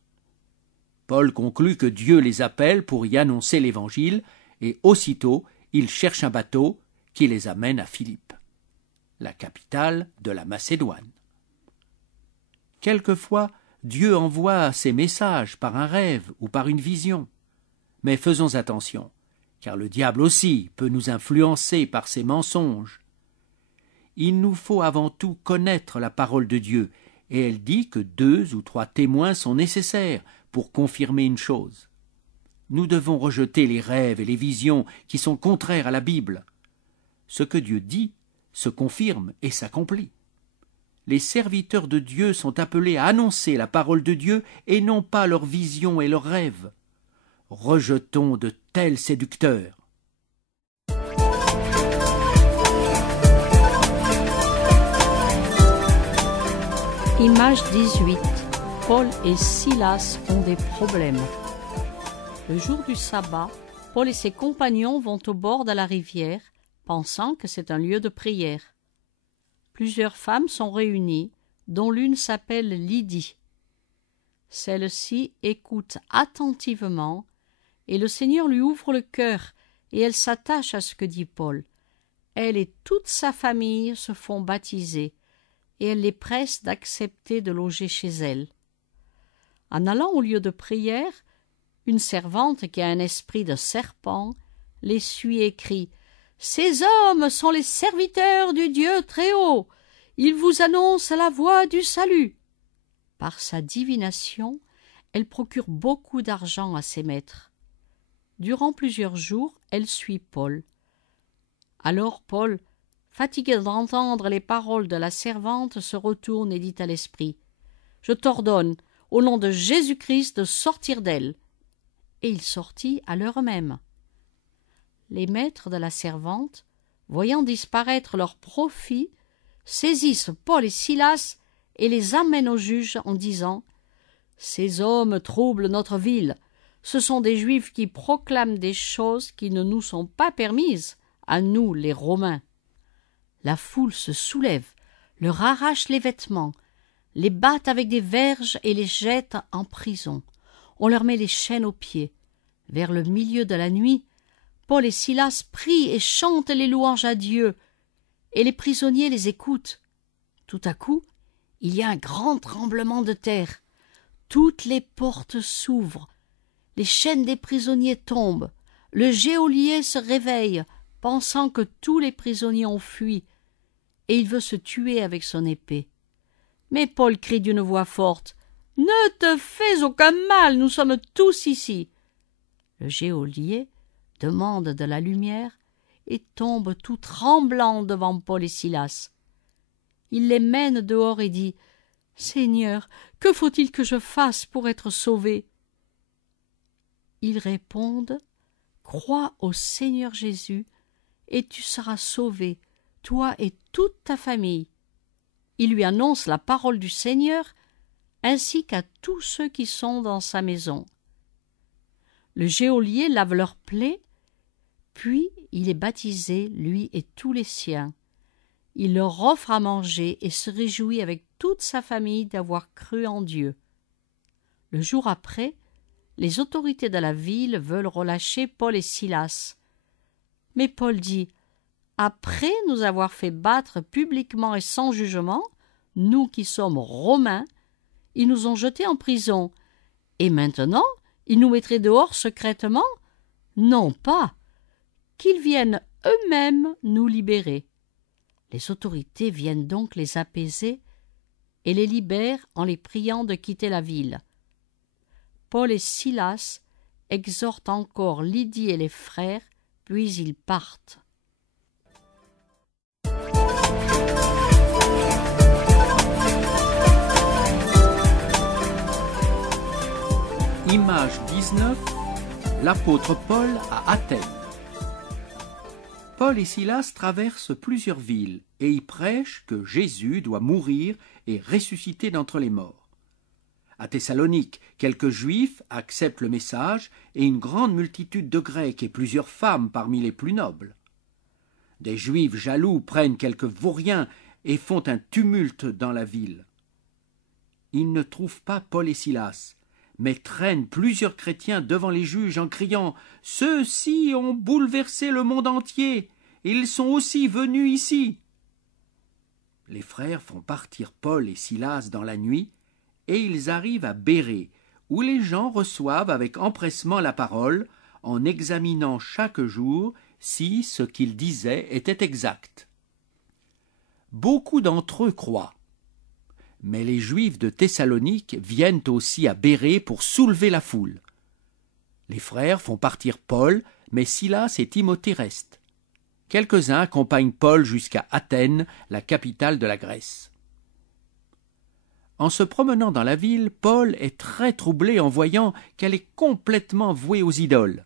Paul conclut que Dieu les appelle pour y annoncer l'Évangile, et aussitôt il cherche un bateau qui les amène à Philippe, la capitale de la Macédoine. Quelquefois, Dieu envoie ses messages par un rêve ou par une vision. Mais faisons attention, car le diable aussi peut nous influencer par ses mensonges. Il nous faut avant tout connaître la parole de Dieu, et elle dit que 2 ou 3 témoins sont nécessaires pour confirmer une chose. Nous devons rejeter les rêves et les visions qui sont contraires à la Bible. Ce que Dieu dit se confirme et s'accomplit. Les serviteurs de Dieu sont appelés à annoncer la parole de Dieu et non pas leurs visions et leurs rêves. Rejetons de tels séducteurs. Image 18. Paul et Silas ont des problèmes. Le jour du sabbat, Paul et ses compagnons vont au bord de la rivière, pensant que c'est un lieu de prière. Plusieurs femmes sont réunies, dont l'une s'appelle Lydie. Celle-ci écoute attentivement, et le Seigneur lui ouvre le cœur, et elle s'attache à ce que dit Paul. Elle et toute sa famille se font baptiser, et elle les presse d'accepter de loger chez elle. En allant au lieu de prière, une servante qui a un esprit de serpent les suit et crie « Ces hommes sont les serviteurs du Dieu Très-Haut. Ils vous annoncent la voie du salut. » Par sa divination, elle procure beaucoup d'argent à ses maîtres. Durant plusieurs jours, elle suit Paul. Alors Paul, fatigué d'entendre les paroles de la servante, se retourne et dit à l'esprit « Je t'ordonne, au nom de Jésus-Christ, de sortir d'elle. » Et il sortit à l'heure même. Les maîtres de la servante, voyant disparaître leur profit, saisissent Paul et Silas et les amènent au juge en disant « Ces hommes troublent notre ville. Ce sont des Juifs qui proclament des choses qui ne nous sont pas permises, à nous les Romains. » La foule se soulève, leur arrache les vêtements, les battent avec des verges et les jette en prison. on leur met les chaînes aux pieds. Vers le milieu de la nuit, Paul et Silas prient et chantent les louanges à Dieu, et les prisonniers les écoutent. Tout à coup, il y a un grand tremblement de terre. Toutes les portes s'ouvrent, les chaînes des prisonniers tombent, le geôlier se réveille, pensant que tous les prisonniers ont fui, et il veut se tuer avec son épée. Mais Paul crie d'une voix forte « Ne te fais aucun mal, nous sommes tous ici !» Le geôlier demande de la lumière et tombe tout tremblant devant Paul et Silas. Il les mène dehors et dit « Seigneur, que faut-il que je fasse pour être sauvé ?» Ils répondent « Crois au Seigneur Jésus et tu seras sauvé, toi et toute ta famille. » Il lui annonce la parole du Seigneur ainsi qu'à tous ceux qui sont dans sa maison. Le geôlier lave leurs plaies, puis il est baptisé, lui et tous les siens. Il leur offre à manger et se réjouit avec toute sa famille d'avoir cru en Dieu. Le jour après, les autorités de la ville veulent relâcher Paul et Silas. Mais Paul dit « Après nous avoir fait battre publiquement et sans jugement, nous qui sommes Romains, ils nous ont jetés en prison. Et maintenant, ils nous mettraient dehors secrètement? Non pas, qu'ils viennent eux-mêmes nous libérer. » Les autorités viennent donc les apaiser et les libèrent en les priant de quitter la ville. Paul et Silas exhortent encore Lydie et les frères, puis ils partent. Image 19, l'apôtre Paul à Athènes. Paul et Silas traversent plusieurs villes et y prêchent que Jésus doit mourir et ressusciter d'entre les morts. À Thessalonique, quelques Juifs acceptent le message et une grande multitude de Grecs et plusieurs femmes parmi les plus nobles. Des Juifs jaloux prennent quelques vauriens et font un tumulte dans la ville. Ils ne trouvent pas Paul et Silas, mais traînent plusieurs chrétiens devant les juges en criant « Ceux-ci ont bouleversé le monde entier, ils sont aussi venus ici !» Les frères font partir Paul et Silas dans la nuit, et ils arrivent à Bérée, où les gens reçoivent avec empressement la parole, en examinant chaque jour si ce qu'ils disaient était exact. Beaucoup d'entre eux croient. Mais les Juifs de Thessalonique viennent aussi à Bérée pour soulever la foule. Les frères font partir Paul, mais Silas et Timothée restent. Quelques-uns accompagnent Paul jusqu'à Athènes, la capitale de la Grèce. En se promenant dans la ville, Paul est très troublé en voyant qu'elle est complètement vouée aux idoles.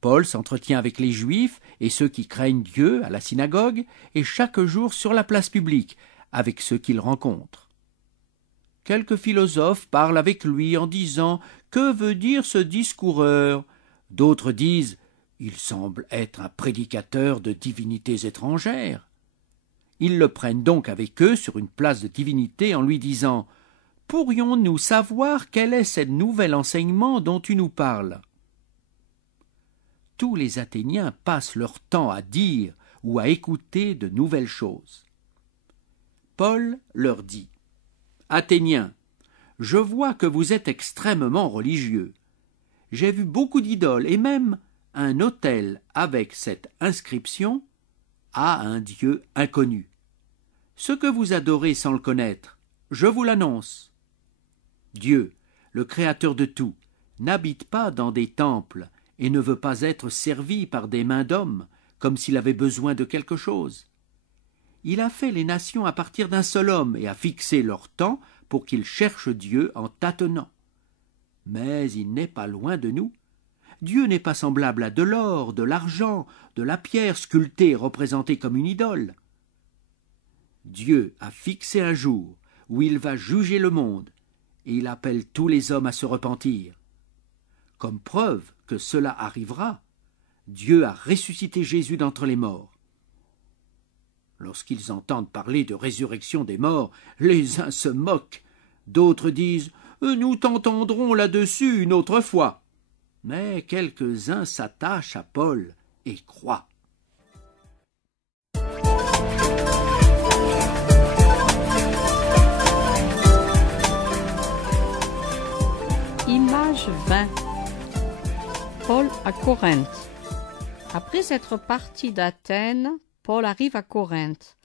Paul s'entretient avec les Juifs et ceux qui craignent Dieu à la synagogue et chaque jour sur la place publique, avec ceux qu'il rencontre. Quelques philosophes parlent avec lui en disant « Que veut dire ce discoureur ?» D'autres disent « Il semble être un prédicateur de divinités étrangères. » Ils le prennent donc avec eux sur une place de divinité en lui disant « Pourrions-nous savoir quel est ce nouvel enseignement dont tu nous parles ?» Tous les Athéniens passent leur temps à dire ou à écouter de nouvelles choses. Paul leur dit « Athéniens, je vois que vous êtes extrêmement religieux. J'ai vu beaucoup d'idoles et même un autel avec cette inscription « à un Dieu inconnu. Ce que vous adorez sans le connaître, je vous l'annonce. Dieu, le Créateur de tout, n'habite pas dans des temples et ne veut pas être servi par des mains d'hommes, comme s'il avait besoin de quelque chose. Il a fait les nations à partir d'un seul homme et a fixé leur temps pour qu'ils cherchent Dieu en tâtonnant. Mais il n'est pas loin de nous. Dieu n'est pas semblable à de l'or, de l'argent, de la pierre sculptée et représentée comme une idole. Dieu a fixé un jour où il va juger le monde, et il appelle tous les hommes à se repentir. Comme preuve que cela arrivera, Dieu a ressuscité Jésus d'entre les morts. Lorsqu'ils entendent parler de résurrection des morts, les uns se moquent, d'autres disent Nous t'entendrons là-dessus une autre fois. » Mais quelques-uns s'attachent à Paul et croient. Image 20. Paul à Corinthe. Après être parti d'Athènes, Paul arrive à Corinthe.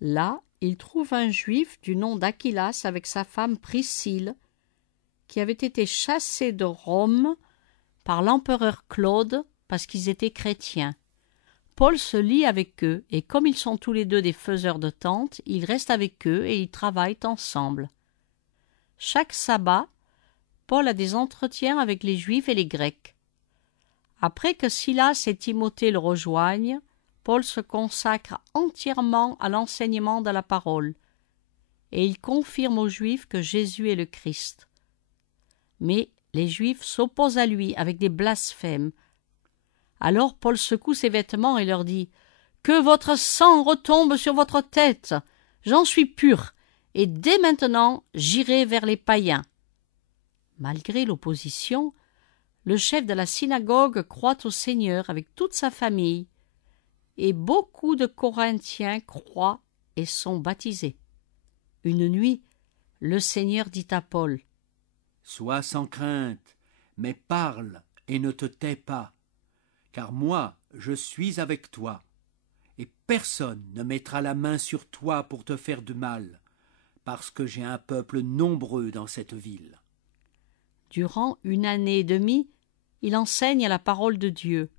Là, il trouve un juif du nom d'Aquilas avec sa femme Priscille, qui avait été chassés de Rome par l'empereur Claude parce qu'ils étaient chrétiens. Paul se lie avec eux, et comme ils sont tous les deux des faiseurs de tentes, il reste avec eux et ils travaillent ensemble. Chaque sabbat, Paul a des entretiens avec les Juifs et les Grecs. Après que Silas et Timothée le rejoignent, Paul se consacre entièrement à l'enseignement de la parole, et il confirme aux Juifs que Jésus est le Christ. Mais les Juifs s'opposent à lui avec des blasphèmes. Alors Paul secoue ses vêtements et leur dit « Que votre sang retombe sur votre tête! J'en suis pur, et dès maintenant j'irai vers les païens. » Malgré l'opposition, le chef de la synagogue croit au Seigneur avec toute sa famille, et beaucoup de Corinthiens croient et sont baptisés. Une nuit, le Seigneur dit à Paul « Sois sans crainte, mais parle et ne te tais pas, car moi je suis avec toi, et personne ne mettra la main sur toi pour te faire du mal, parce que j'ai un peuple nombreux dans cette ville. » Durant 1 année et demie, il enseigne la parole de Dieu.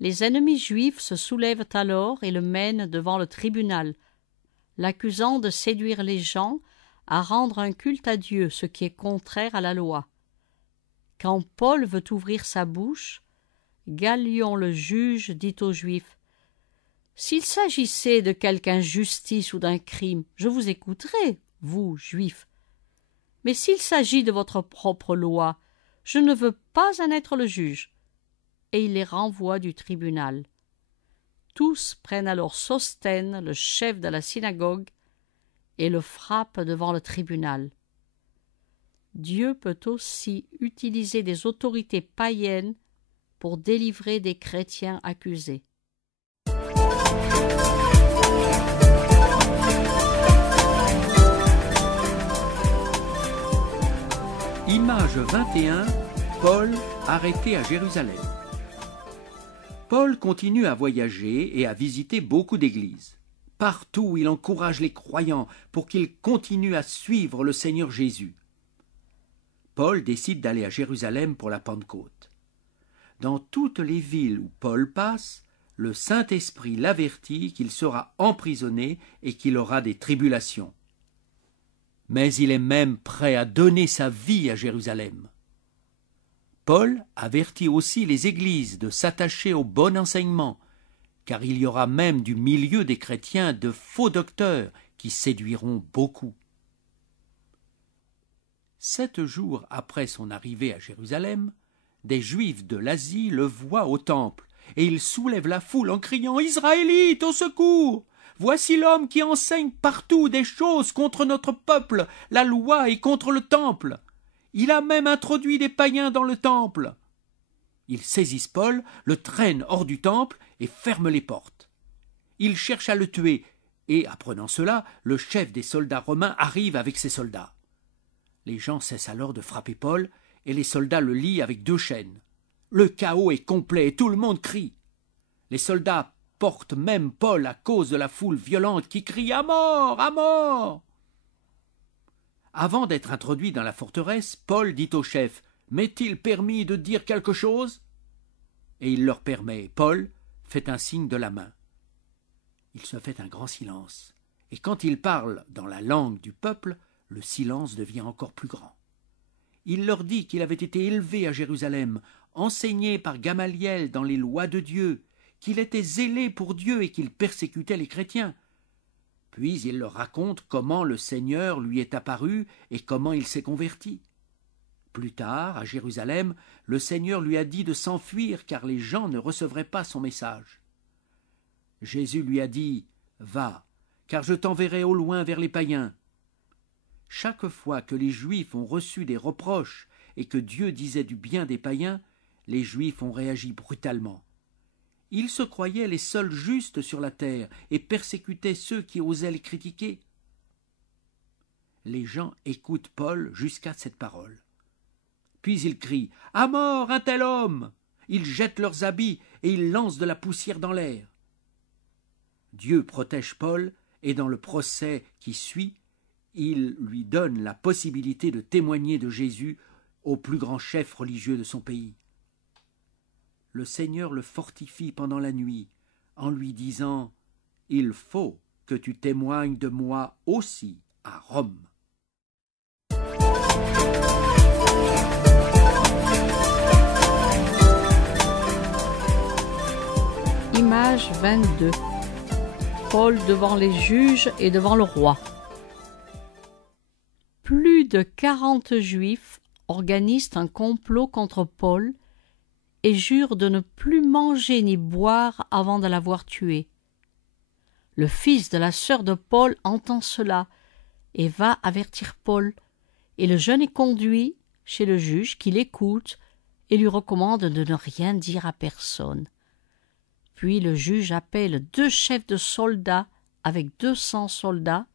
Les ennemis juifs se soulèvent alors et le mènent devant le tribunal, l'accusant de séduire les gens à rendre un culte à Dieu, ce qui est contraire à la loi. Quand Paul veut ouvrir sa bouche, Gallion le juge dit aux Juifs « S'il s'agissait de quelque injustice ou d'un crime, je vous écouterais, vous, Juifs. Mais s'il s'agit de votre propre loi, je ne veux pas en être le juge. » Et il les renvoie du tribunal. Tous prennent alors Sosthène, le chef de la synagogue, et le frappent devant le tribunal. Dieu peut aussi utiliser des autorités païennes pour délivrer des chrétiens accusés. Image 21, Paul arrêté à Jérusalem. Paul continue à voyager et à visiter beaucoup d'églises. Partout, il encourage les croyants pour qu'ils continuent à suivre le Seigneur Jésus. Paul décide d'aller à Jérusalem pour la Pentecôte. Dans toutes les villes où Paul passe, le Saint-Esprit l'avertit qu'il sera emprisonné et qu'il aura des tribulations. Mais il est même prêt à donner sa vie à Jérusalem. Paul avertit aussi les églises de s'attacher au bon enseignement, car il y aura même du milieu des chrétiens de faux docteurs qui séduiront beaucoup. 7 jours après son arrivée à Jérusalem, des Juifs de l'Asie le voient au temple, et ils soulèvent la foule en criant « Israélites, au secours ! Voici l'homme qui enseigne partout des choses contre notre peuple, la loi et contre le temple. Il a même introduit des païens dans le temple. » Ils saisissent Paul, le traînent hors du temple et ferment les portes. Ils cherchent à le tuer, et, apprenant cela, le chef des soldats romains arrive avec ses soldats. Les gens cessent alors de frapper Paul, et les soldats le lient avec 2 chaînes. Le chaos est complet et tout le monde crie. Les soldats portent même Paul à cause de la foule violente qui crie « À mort! À mort !» Avant d'être introduit dans la forteresse, Paul dit au chef « M'est-il permis de dire quelque chose ?» Et il leur permet. Paul fait un signe de la main. Il se fait un grand silence, et quand il parle dans la langue du peuple, le silence devient encore plus grand. Il leur dit qu'il avait été élevé à Jérusalem, enseigné par Gamaliel dans les lois de Dieu, qu'il était zélé pour Dieu et qu'il persécutait les chrétiens. Puis il leur raconte comment le Seigneur lui est apparu et comment il s'est converti. Plus tard, à Jérusalem, le Seigneur lui a dit de s'enfuir car les gens ne recevraient pas son message. Jésus lui a dit « Va, car je t'enverrai au loin vers les païens. » chaque fois que les Juifs ont reçu des reproches et que Dieu disait du bien des païens, les Juifs ont réagi brutalement. Ils se croyaient les seuls justes sur la terre et persécutaient ceux qui osaient les critiquer. Les gens écoutent Paul jusqu'à cette parole. Puis ils crient « À mort un tel homme !» Ils jettent leurs habits et ils lancent de la poussière dans l'air. Dieu protège Paul et dans le procès qui suit, il lui donne la possibilité de témoigner de Jésus au plus grand chef religieux de son pays. Le Seigneur le fortifie pendant la nuit en lui disant « Il faut que tu témoignes de moi aussi à Rome. » Image 22. Paul devant les juges et devant le roi. Plus de 40 Juifs organisent un complot contre Paul et jurent de ne plus manger ni boire avant de l'avoir tué. Le fils de la sœur de Paul entend cela et va avertir Paul, et le jeune est conduit chez le juge qui l'écoute et lui recommande de ne rien dire à personne. Puis le juge appelle 2 chefs de soldats avec 200 soldats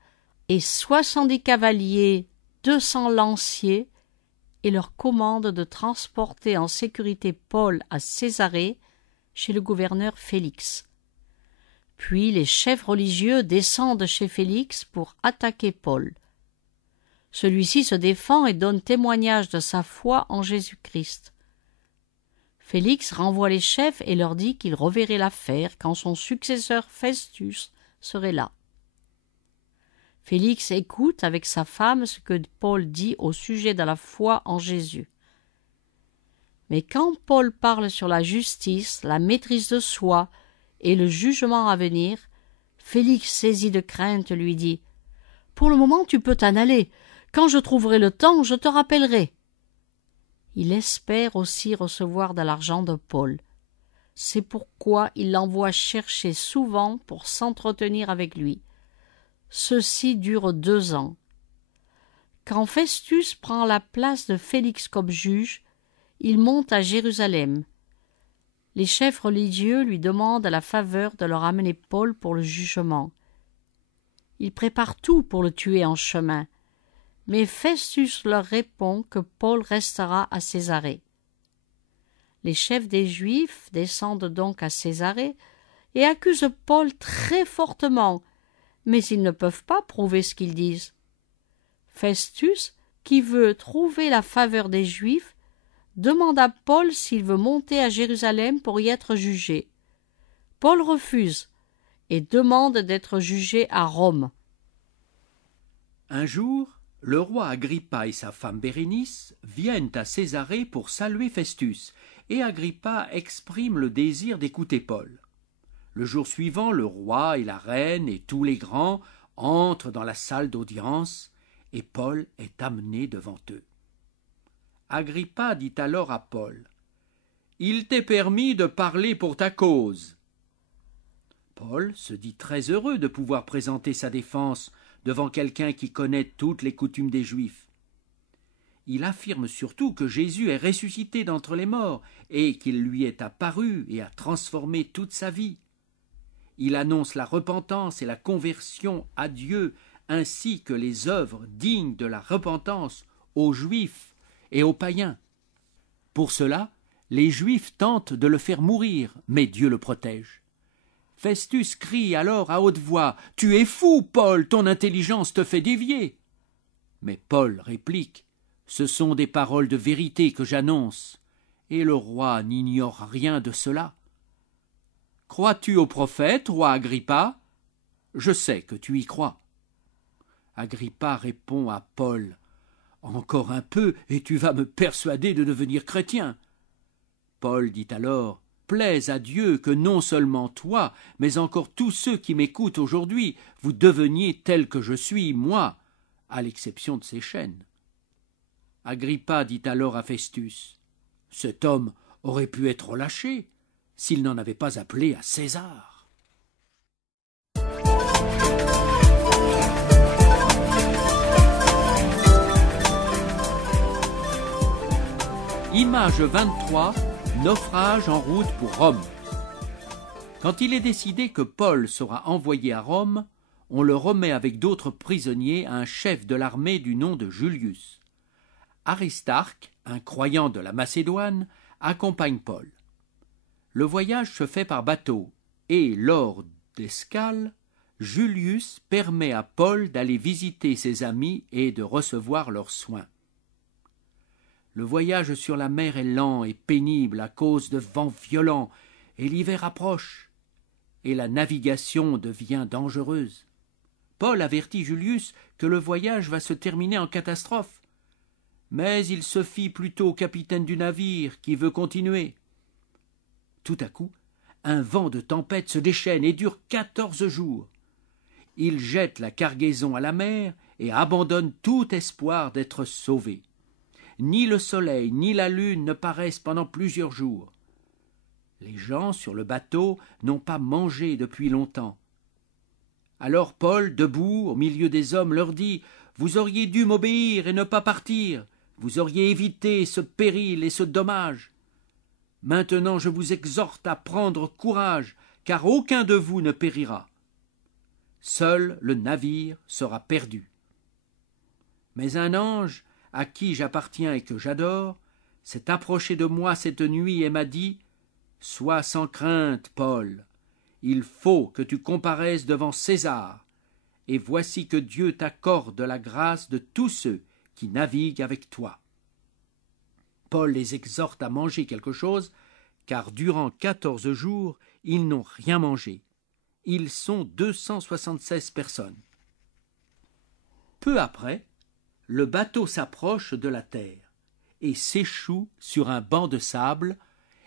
et 70 cavaliers, 200 lanciers, et leur commande de transporter en sécurité Paul à Césarée chez le gouverneur Félix. Puis les chefs religieux descendent chez Félix pour attaquer Paul. Celui-ci se défend et donne témoignage de sa foi en Jésus-Christ. Félix renvoie les chefs et leur dit qu'il reverrait l'affaire quand son successeur Festus serait là. Félix écoute avec sa femme ce que Paul dit au sujet de la foi en Jésus. Mais quand Paul parle sur la justice, la maîtrise de soi et le jugement à venir, Félix, saisi de crainte, lui dit « Pour le moment, tu peux t'en aller. Quand je trouverai le temps, je te rappellerai. » Il espère aussi recevoir de l'argent de Paul. C'est pourquoi il l'envoie chercher souvent pour s'entretenir avec lui. Ceci dure 2 ans. Quand Festus prend la place de Félix comme juge, il monte à Jérusalem. Les chefs religieux lui demandent la faveur de leur amener Paul pour le jugement. Ils préparent tout pour le tuer en chemin, mais Festus leur répond que Paul restera à Césarée. Les chefs des Juifs descendent donc à Césarée et accusent Paul très fortement, mais ils ne peuvent pas prouver ce qu'ils disent. Festus, qui veut trouver la faveur des Juifs, demande à Paul s'il veut monter à Jérusalem pour y être jugé. Paul refuse et demande d'être jugé à Rome. Un jour, le roi Agrippa et sa femme Bérénice viennent à Césarée pour saluer Festus, et Agrippa exprime le désir d'écouter Paul. Le jour suivant, le roi et la reine et tous les grands entrent dans la salle d'audience, et Paul est amené devant eux. Agrippa dit alors à Paul « Il t'est permis de parler pour ta cause. » Paul se dit très heureux de pouvoir présenter sa défense devant quelqu'un qui connaît toutes les coutumes des Juifs. Il affirme surtout que Jésus est ressuscité d'entre les morts et qu'il lui est apparu et a transformé toute sa vie. Il annonce la repentance et la conversion à Dieu ainsi que les œuvres dignes de la repentance aux Juifs et aux païens. Pour cela, les Juifs tentent de le faire mourir, mais Dieu le protège. Festus crie alors à haute voix « Tu es fou, Paul, ton intelligence te fait dévier !» Mais Paul réplique « Ce sont des paroles de vérité que j'annonce, et le roi n'ignore rien de cela. » « Crois-tu au prophète, roi Agrippa ? Je sais que tu y crois. » Agrippa répond à Paul « Encore un peu, et tu vas me persuader de devenir chrétien. » Paul dit alors « Plaise à Dieu que non seulement toi, mais encore tous ceux qui m'écoutent aujourd'hui, vous deveniez tels que je suis, moi, à l'exception de ces chaînes. » Agrippa dit alors à Festus « Cet homme aurait pu être relâché s'il n'en avait pas appelé à César. » Dimanche 23, naufrage en route pour Rome. Quand il est décidé que Paul sera envoyé à Rome, on le remet avec d'autres prisonniers à un chef de l'armée du nom de Julius. Aristarque, un croyant de la Macédoine, accompagne Paul. Le voyage se fait par bateau et, lors d'escale, Julius permet à Paul d'aller visiter ses amis et de recevoir leurs soins. Le voyage sur la mer est lent et pénible à cause de vents violents, et l'hiver approche, et la navigation devient dangereuse. Paul avertit Julius que le voyage va se terminer en catastrophe, mais il se fie plutôt au capitaine du navire qui veut continuer. Tout à coup, un vent de tempête se déchaîne et dure 14 jours. Il jette la cargaison à la mer et abandonne tout espoir d'être sauvé. Ni le soleil ni la lune ne paraissent pendant plusieurs jours. Les gens sur le bateau n'ont pas mangé depuis longtemps. Alors Paul, debout au milieu des hommes, leur dit « Vous auriez dû m'obéir et ne pas partir. Vous auriez évité ce péril et ce dommage. Maintenant je vous exhorte à prendre courage, car aucun de vous ne périra. Seul le navire sera perdu. Mais un ange, à qui j'appartiens et que j'adore, s'est approché de moi cette nuit et m'a dit « Sois sans crainte, Paul, il faut que tu comparaisses devant César, et voici que Dieu t'accorde la grâce de tous ceux qui naviguent avec toi. » Paul les exhorte à manger quelque chose, car durant 14 jours, ils n'ont rien mangé. Ils sont 276 personnes. Peu après, le bateau s'approche de la terre et s'échoue sur un banc de sable,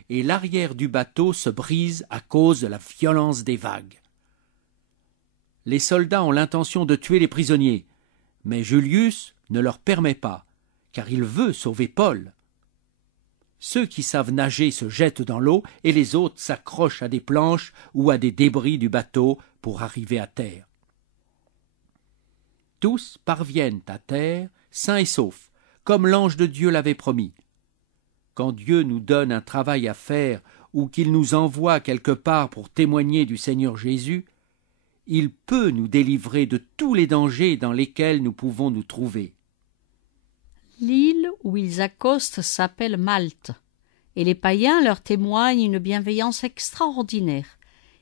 et l'arrière du bateau se brise à cause de la violence des vagues. Les soldats ont l'intention de tuer les prisonniers, mais Julius ne leur permet pas, car il veut sauver Paul. Ceux qui savent nager se jettent dans l'eau et les autres s'accrochent à des planches ou à des débris du bateau pour arriver à terre. Tous parviennent à terre, sains et saufs, comme l'ange de Dieu l'avait promis. Quand Dieu nous donne un travail à faire ou qu'il nous envoie quelque part pour témoigner du Seigneur Jésus, il peut nous délivrer de tous les dangers dans lesquels nous pouvons nous trouver. L'île où ils accostent s'appelle Malte, et les païens leur témoignent une bienveillance extraordinaire.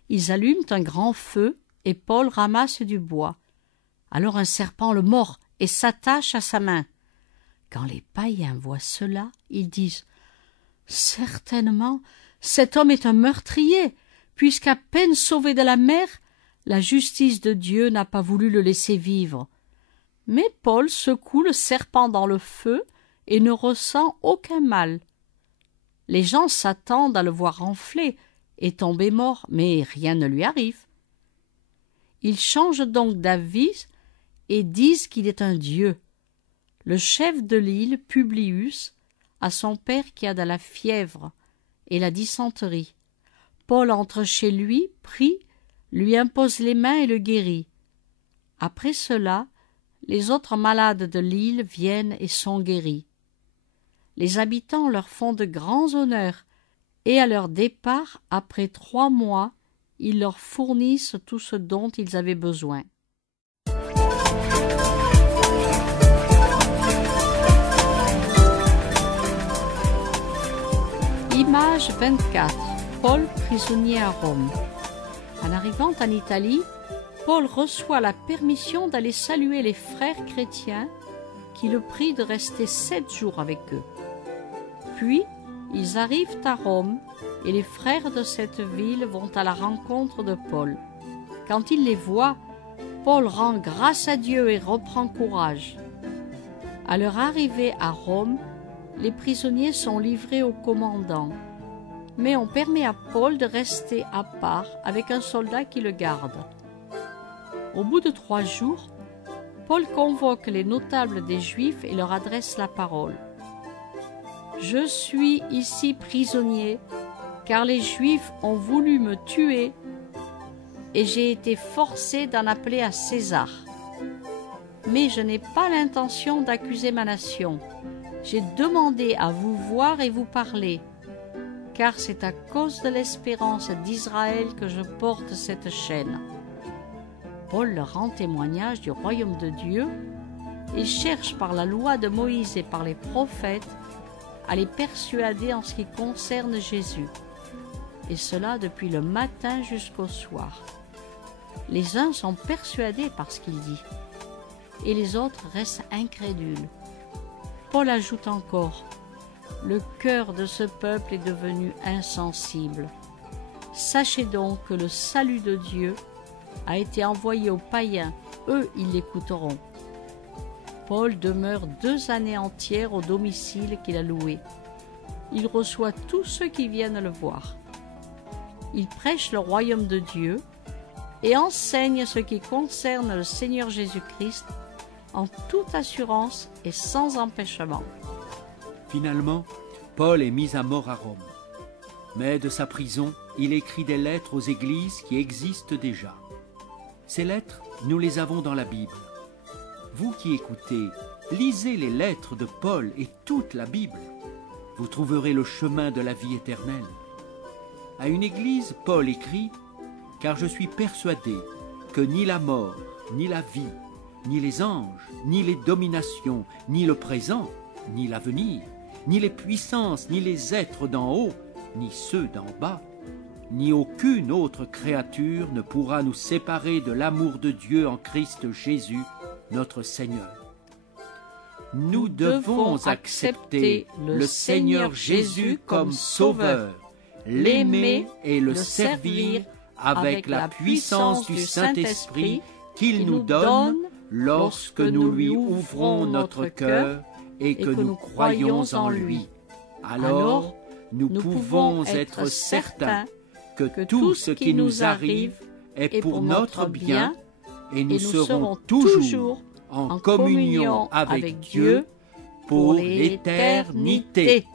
Ils allument un grand feu, et Paul ramasse du bois. Alors un serpent le mord et s'attache à sa main. Quand les païens voient cela, ils disent « Certainement, cet homme est un meurtrier, puisqu'à peine sauvé de la mer, la justice de Dieu n'a pas voulu le laisser vivre. » Mais Paul secoue le serpent dans le feu et ne ressent aucun mal. Les gens s'attendent à le voir enfler et tomber mort, mais rien ne lui arrive. Ils changent donc d'avis et disent qu'il est un dieu. Le chef de l'île, Publius, a son père qui a de la fièvre et la dysenterie. Paul entre chez lui, prie, lui impose les mains et le guérit. Après cela, les autres malades de l'île viennent et sont guéris. Les habitants leur font de grands honneurs, et à leur départ, après 3 mois, ils leur fournissent tout ce dont ils avaient besoin. Image 24. Paul prisonnier à Rome. En arrivant en Italie, Paul reçoit la permission d'aller saluer les frères chrétiens qui le prient de rester 7 jours avec eux. Puis, ils arrivent à Rome et les frères de cette ville vont à la rencontre de Paul. Quand ils les voient, Paul rend grâce à Dieu et reprend courage. À leur arrivée à Rome, les prisonniers sont livrés au commandant, mais on permet à Paul de rester à part avec un soldat qui le garde. Au bout de 3 jours, Paul convoque les notables des Juifs et leur adresse la parole. « Je suis ici prisonnier, car les Juifs ont voulu me tuer et j'ai été forcé d'en appeler à César. Mais je n'ai pas l'intention d'accuser ma nation. j'ai demandé à vous voir et vous parler, car c'est à cause de l'espérance d'Israël que je porte cette chaîne. » Paul leur rend témoignage du royaume de Dieu et cherche par la loi de Moïse et par les prophètes à les persuader en ce qui concerne Jésus, et cela depuis le matin jusqu'au soir. Les uns sont persuadés par ce qu'il dit, et les autres restent incrédules. Paul ajoute encore: « Le cœur de ce peuple est devenu insensible. Sachez donc que le salut de Dieu a été envoyé aux païens, eux ils l'écouteront. » Paul demeure 2 années entières au domicile qu'il a loué. Il reçoit tous ceux qui viennent le voir. Il prêche le royaume de Dieu et enseigne ce qui concerne le Seigneur Jésus-Christ en toute assurance et sans empêchement. Finalement, Paul est mis à mort à Rome. Mais de sa prison, il écrit des lettres aux églises qui existent déjà. Ces lettres, nous les avons dans la Bible. Vous qui écoutez, lisez les lettres de Paul et toute la Bible. Vous trouverez le chemin de la vie éternelle. À une église, Paul écrit « Car je suis persuadé que ni la mort, ni la vie, ni les anges, ni les dominations, ni le présent, ni l'avenir, ni les puissances, ni les êtres d'en haut, ni ceux d'en bas, ni aucune autre créature ne pourra nous séparer de l'amour de Dieu en Christ Jésus, notre Seigneur. Nous devons accepter le Seigneur Jésus comme Sauveur, l'aimer et le servir avec la puissance du Saint-Esprit qu'il nous donne lorsque nous lui ouvrons notre cœur et que nous croyons en lui. Alors, nous pouvons être certains que tout ce qui nous arrive est pour notre bien et nous serons toujours en communion avec Dieu pour l'éternité.